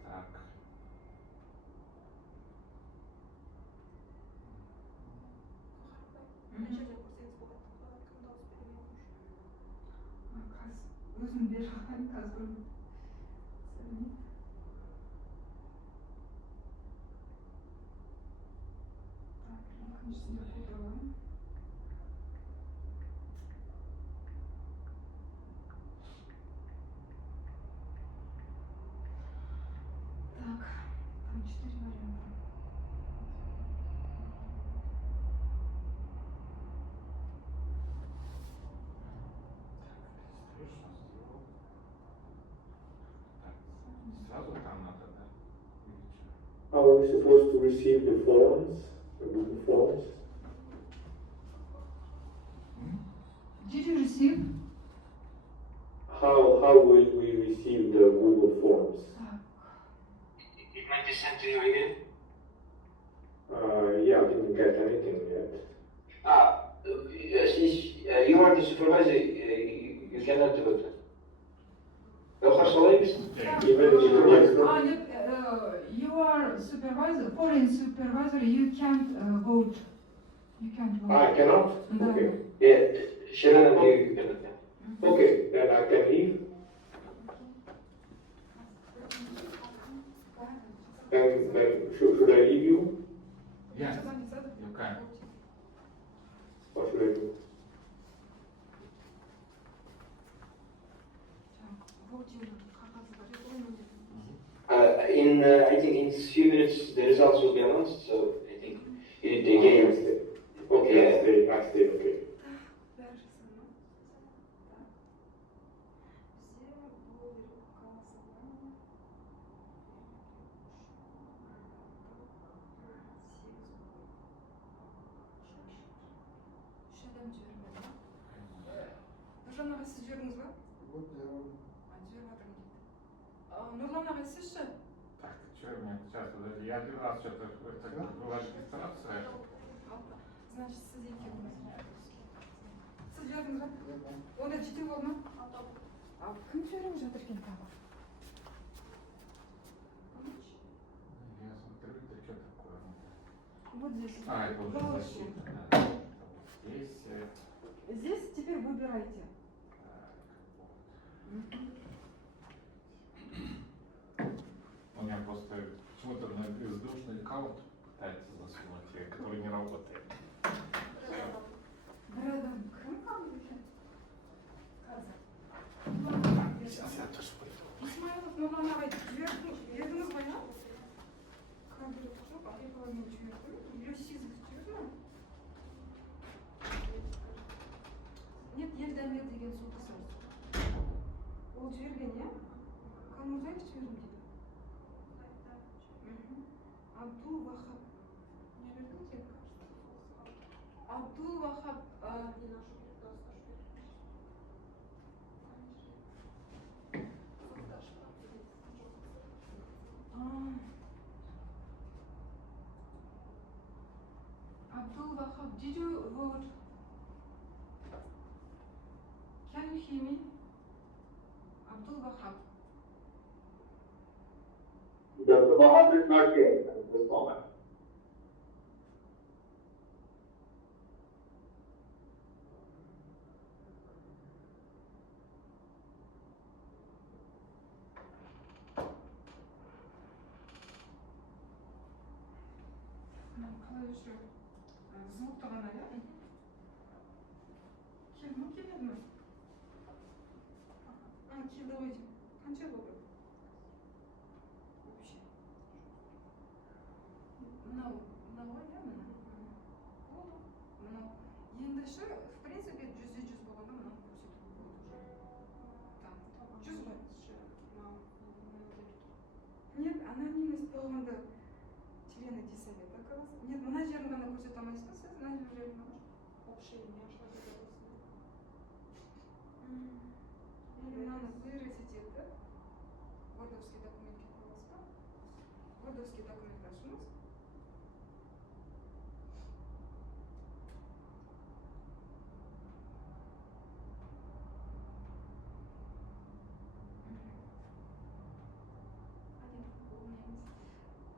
Так. Өзім беріп алайын қазір. Сәлем. Так, екіншісінде қолданамын. Так, там 4 варианта. Сразу там надо, да? Или что? Are we supposed to receive the forms, the Google forms? Did you receive? how will we receive the Google Forms? It might be sent to your email. Yeah, I didn't get anything yet. You are the supervisor, you cannot do it. Of course, Even yes. You are supervisor, foreign supervisor, you can't vote. You can't vote. I cannot? No. Okay. Yeah, Sharon, you cannot. Okay, then I can leave. Then should I leave you? Yes, you can. What should I do? I think in few minutes the results will be announced, so I think they Okay, I gave. stay. Okay, I stay, okay. Nurlan ağa siz gördünüz mü? Nurlan ağa siz şu? Так, что у меня сейчас, подожди, я один раз что-то была регистрация. Значит, siz iki Siz gördünüz mü? O da ciddi oldu mu? Kim görüyor жатыр ekan tabi? Я смотрю, это что такое? Вот здесь. Это уже Голосуем. защита. Здесь. Здесь теперь выбирайте. У меня просто почему-то на бездушный аккаунт пытается засунуть, который не работает. Рядом Крым Сейчас я тоже приду. İsmailov Nurlan ağa verdiniz mi ya? Kadro çok ayıplarını çözüyor. Biliyor siz çözüyor mu? Нет, Елдәмет деген сол кісі. Ол жіберген, иә? Камурзаев жібердім дейді. Абдул Вахаб. Не жібердің сен? Абдул Вахаб. Abdul Wahab, did you vote? Can you hear me? Abdul Wahab. Dr. Wahab is not here at this moment. Қалай уже звукты ғана, иә? Келді ме, келмеді ме? Келді ғой деймін. Қанша болды? Вообще. Мынау ғой, иә, мына? Болды. Мынау. Енді ше, в принципе, 100% болғанда мынау көрсетіп болады уже. 100 ғой. Нет, анонимность болғанда члены совета, оказывается. Нет, мына жерін ғана көрсете алмайсыз ба сіз? Мына жерін ғана? Общий не ашла деп Или мынаны вырезать етіп, Word-овский документке қойыңыз ба? Word-овский документ ашыңыз.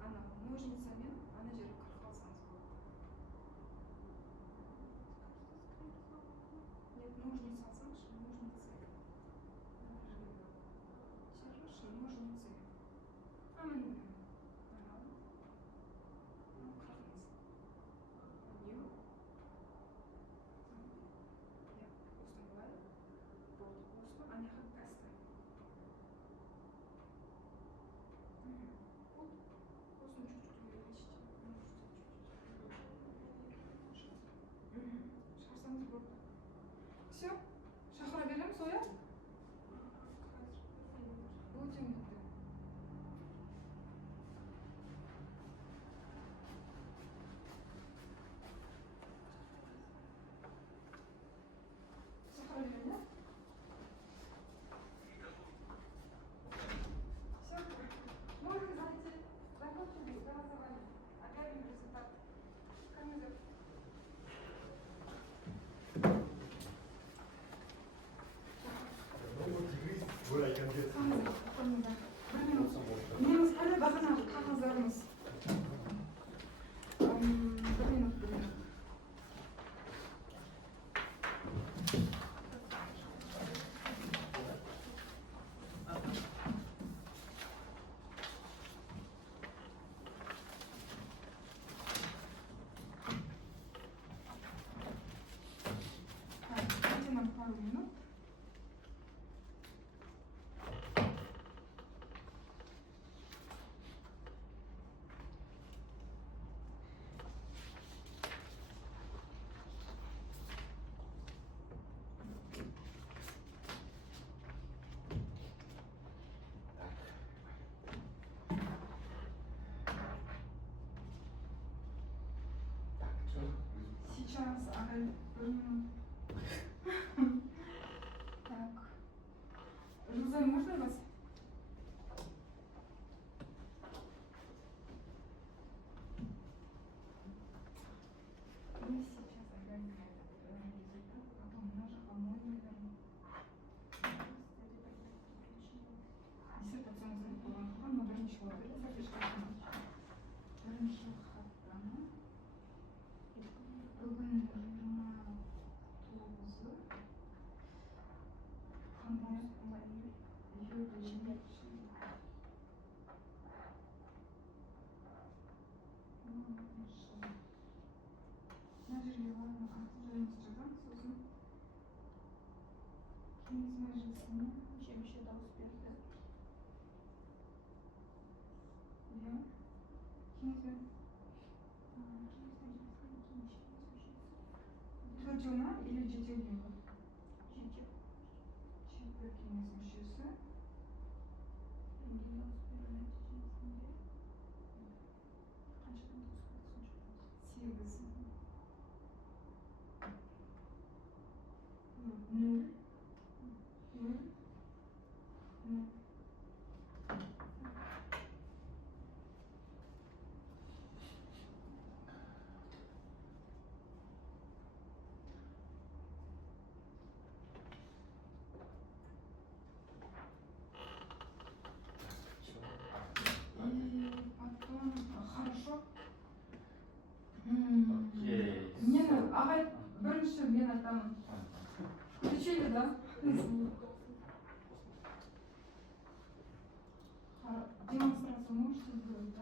Ана ножницамен ана жерге қырып алсаңыз болады. Нет, ножницы алсаңызшы, ножницы. Хорошо, ножницы. Міне. Ожидаем результат. Камера. Неміз әлі бағана қағаздарымыз. Бір минут. Дайте нам пару минут. Так, что? Сейчас, Агаль, пару минут. Так. Жузай, можно вас? Мы сейчас оглянем результат, потом наш по-моему, диссертационный план, но бірінші орында бірінші хаттама. Бүгін 29-ы қандай нәтижелерін артық жазамыз сосын кеңес мәжілісіне Жемші дауыс берді. иә кеңес төртеуіне или жетеуіне жеті кеңес мүшесі сегіз нөл и потом хорошо. Окей. Мені ағай бірінші мен айтамын. Включили, да? Демонстрацию можете сделать, да?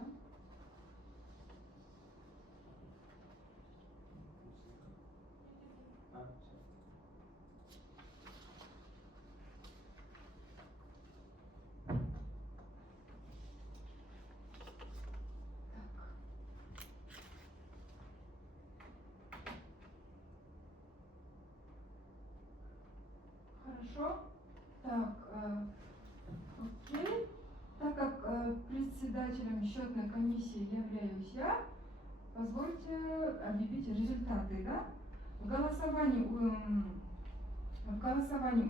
Хорошо. Так, окей. Так как председателем счетной комиссии являюсь я, позвольте объявить результаты, да? В голосовании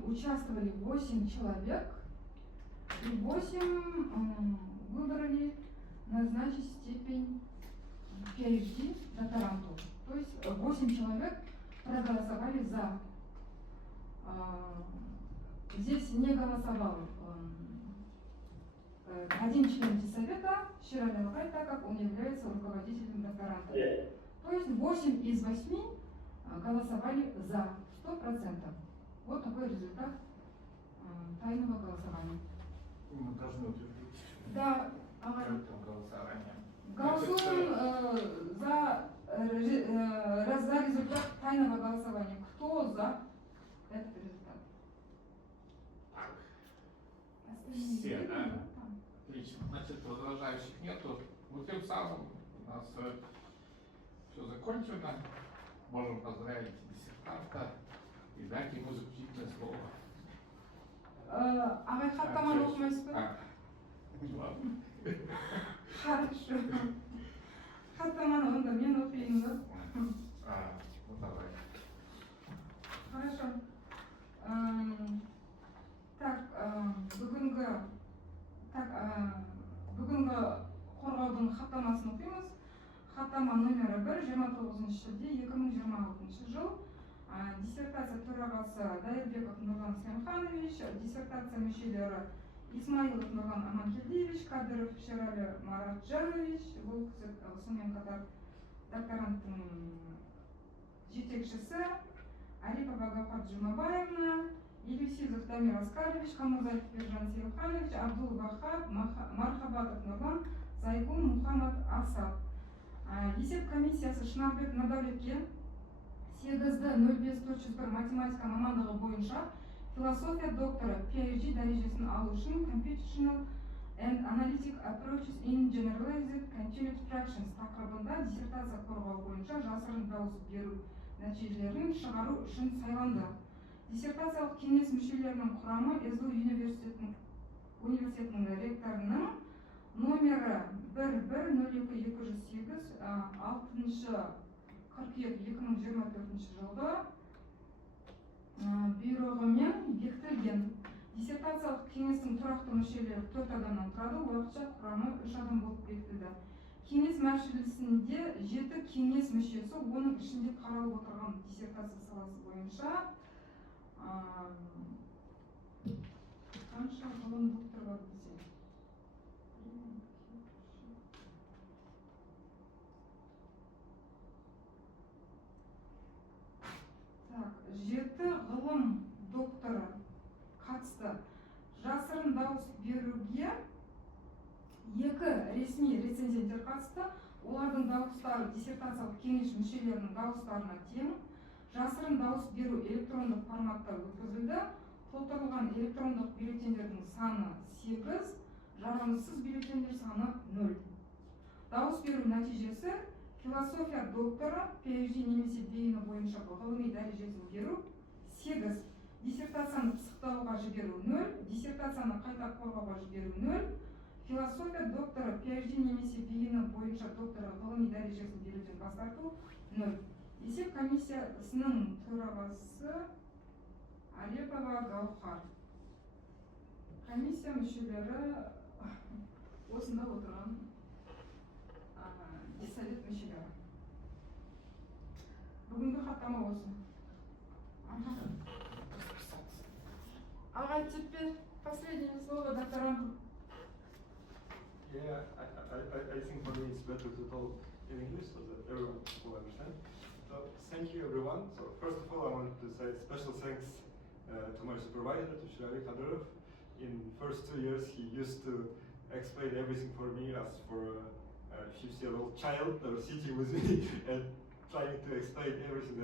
участвовали 8 человек, и 8 выбрали назначить степень PhD докторанту. То есть 8 человек проголосовали за. Здесь не голосовал один член совета, Shynarbek, так как он является руководителем докторанта. То есть 8 из 8 голосовали за 100%. Вот такой результат тайного голосования. Мы должны утвердить. Да, Голосование. голосуем за результат тайного голосования. Кто за этот результат? Все, да? Отлично. Значит, возражающих нету. Вот тем самым у нас все закончено. Можем поздравить диссертанта и дать ему заключительное слово. Ағай хаттаманы оқымайсыз ба? Ладно. Хорошо. Хаттаманы онда мен оқиын ба? Ну давай. Хорошо. Бүгінгі қорғаудың хаттамасын оқимыз. хаттама номері 1 29 шілде 2026 жыл. Диссертация төрағасы Дайырбеков Нурлан Сәмханович, диссертация мүшелері Исмаилов Нурлан Аманкелдиевич, Кадыров Шерали Маратжанович, бұл сонымен қатар докторанттың жетекшісі, Арипова Гафар Джумабаевна, Елюсизов Дамир Аскарович, Хамурзаев Бержан Селиханович, Абдул Вахаб, Мархабатов Нурлан, Зайгун Мухаммад Асад. Есеп комиссиясы Шынарбек Нұрдәулетке 8-05-401 математика мамандығы бойынша философия докторы PhD дәрежесін алу үшін Computational and Analytic Approaches in Generalized Continued Fractions тақырыбында диссертация қорғау бойынша жасырын дауыс беру нәтижелерін шығару үшін сайланды. Диссертациялық кеңес мүшелерінің құрамы СДУ университетінің ректорының номері 1102208 6 қыркүйек 2024 жылғы бұйрығымен бекітілген. Диссертациялық кеңестің тұрақты мүшелері 4 адамнан тұрады, уақытша құрамы 3 адам болып бекітілді. Кеңес мәжілісінде 7 кеңес мүшесі, оның ішінде қаралып отырған диссертация саласы бойынша қанша ғылым доктор бар десе? Так, 7 ғылым докторы қатысты. Жасырын дауыс беруге 2 ресми рецензенттер қатысты. Олардың дауыстары диссертациялық кеңес мүшелерінің дауыстарына тең. Жасырын дауыс беру электрондық форматта өткізілді. Толтырылған электрондық бюллетендердің саны 8, жарамсыз бюллетендер саны 0. Дауыс беру нәтижесі философия докторы PhD немесе бейіні бойынша ғылыми дәрежесін беру 8, диссертацияны пысықтауға жіберу 0, диссертацияны қайта қорғауға жіберу 0, философия докторы PhD немесе бейіні бойынша докторы ғылыми дәрежесін беруден бас тарту 0. Есеп комиссиясының төрағасы Арипова Гаухар. Комиссия мүшелері осында отырған совет мүшелері. Бүгінгі хаттама осы. Ағай, теперь последнее слово докторанту. Yeah, I think for me it's better to talk in English so that everyone will understand. So thank you everyone. So first of all I want to say special thanks to my supervisor, to Shynarbek Kadyrov. In first 2 years he used to explain everything for me as for a 50-year-old child sitting with me and trying to explain everything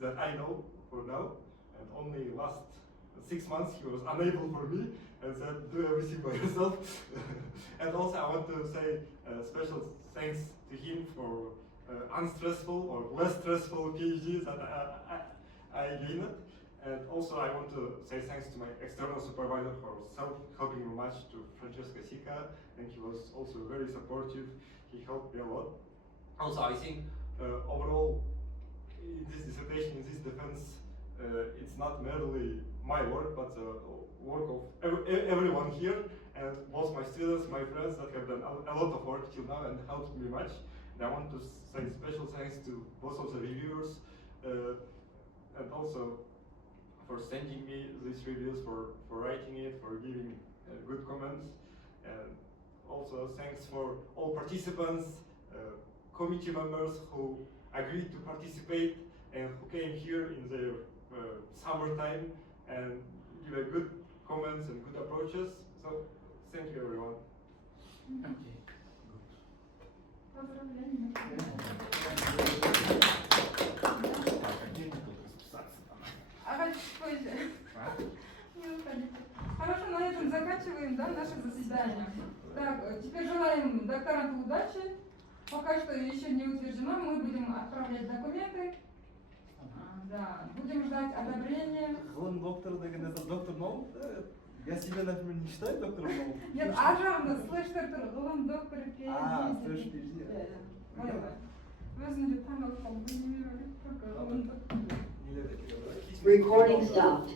that I know for now. And only last 6 months he was unable for me and said do everything by yourself. And also I want to say special thanks to him for unstressful or less stressful PhD that I gained. And also I want to say thanks to my external supervisor for helping me much, to Francesca Sica, and he was also very supportive. He helped me a lot. Also I think overall in this dissertation, in this defense, it's not merely my work, but the work of everyone here, and both my students, my friends that have done a lot of work till now and helped me much. And I want to say special thanks to both of the reviewers and also for sending me these reviews, for writing it, for giving good comments. And also thanks for all participants, committee members who agreed to participate and who came here in their summertime and give good comments and good approaches. So thank you everyone. Okay. Поздравляю. Ага, позже. Не уходите. Хорошо, на этом заканчиваем, да, наше заседание. Так, теперь желаем докторанту удачи. Пока что еще не утверждено, мы будем отправлять документы. Да, будем ждать одобрения. Ғылым докторы деген это доктор Ноу? Я себя, например, не считаю доктором Ноу. Нет, ажарно, слышь, доктор, ғылым докторы PhD. Слышь, PhD. Өзінде таңдалып қалып, вы не верили, только ғылым доктор. Recording stopped.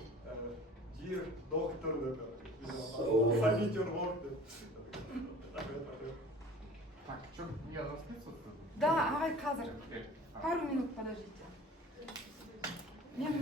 Dear doctor, So- submit your work. Так, Что, я расписываться? Да, ағай қазір. Окей. Пару минут подождите.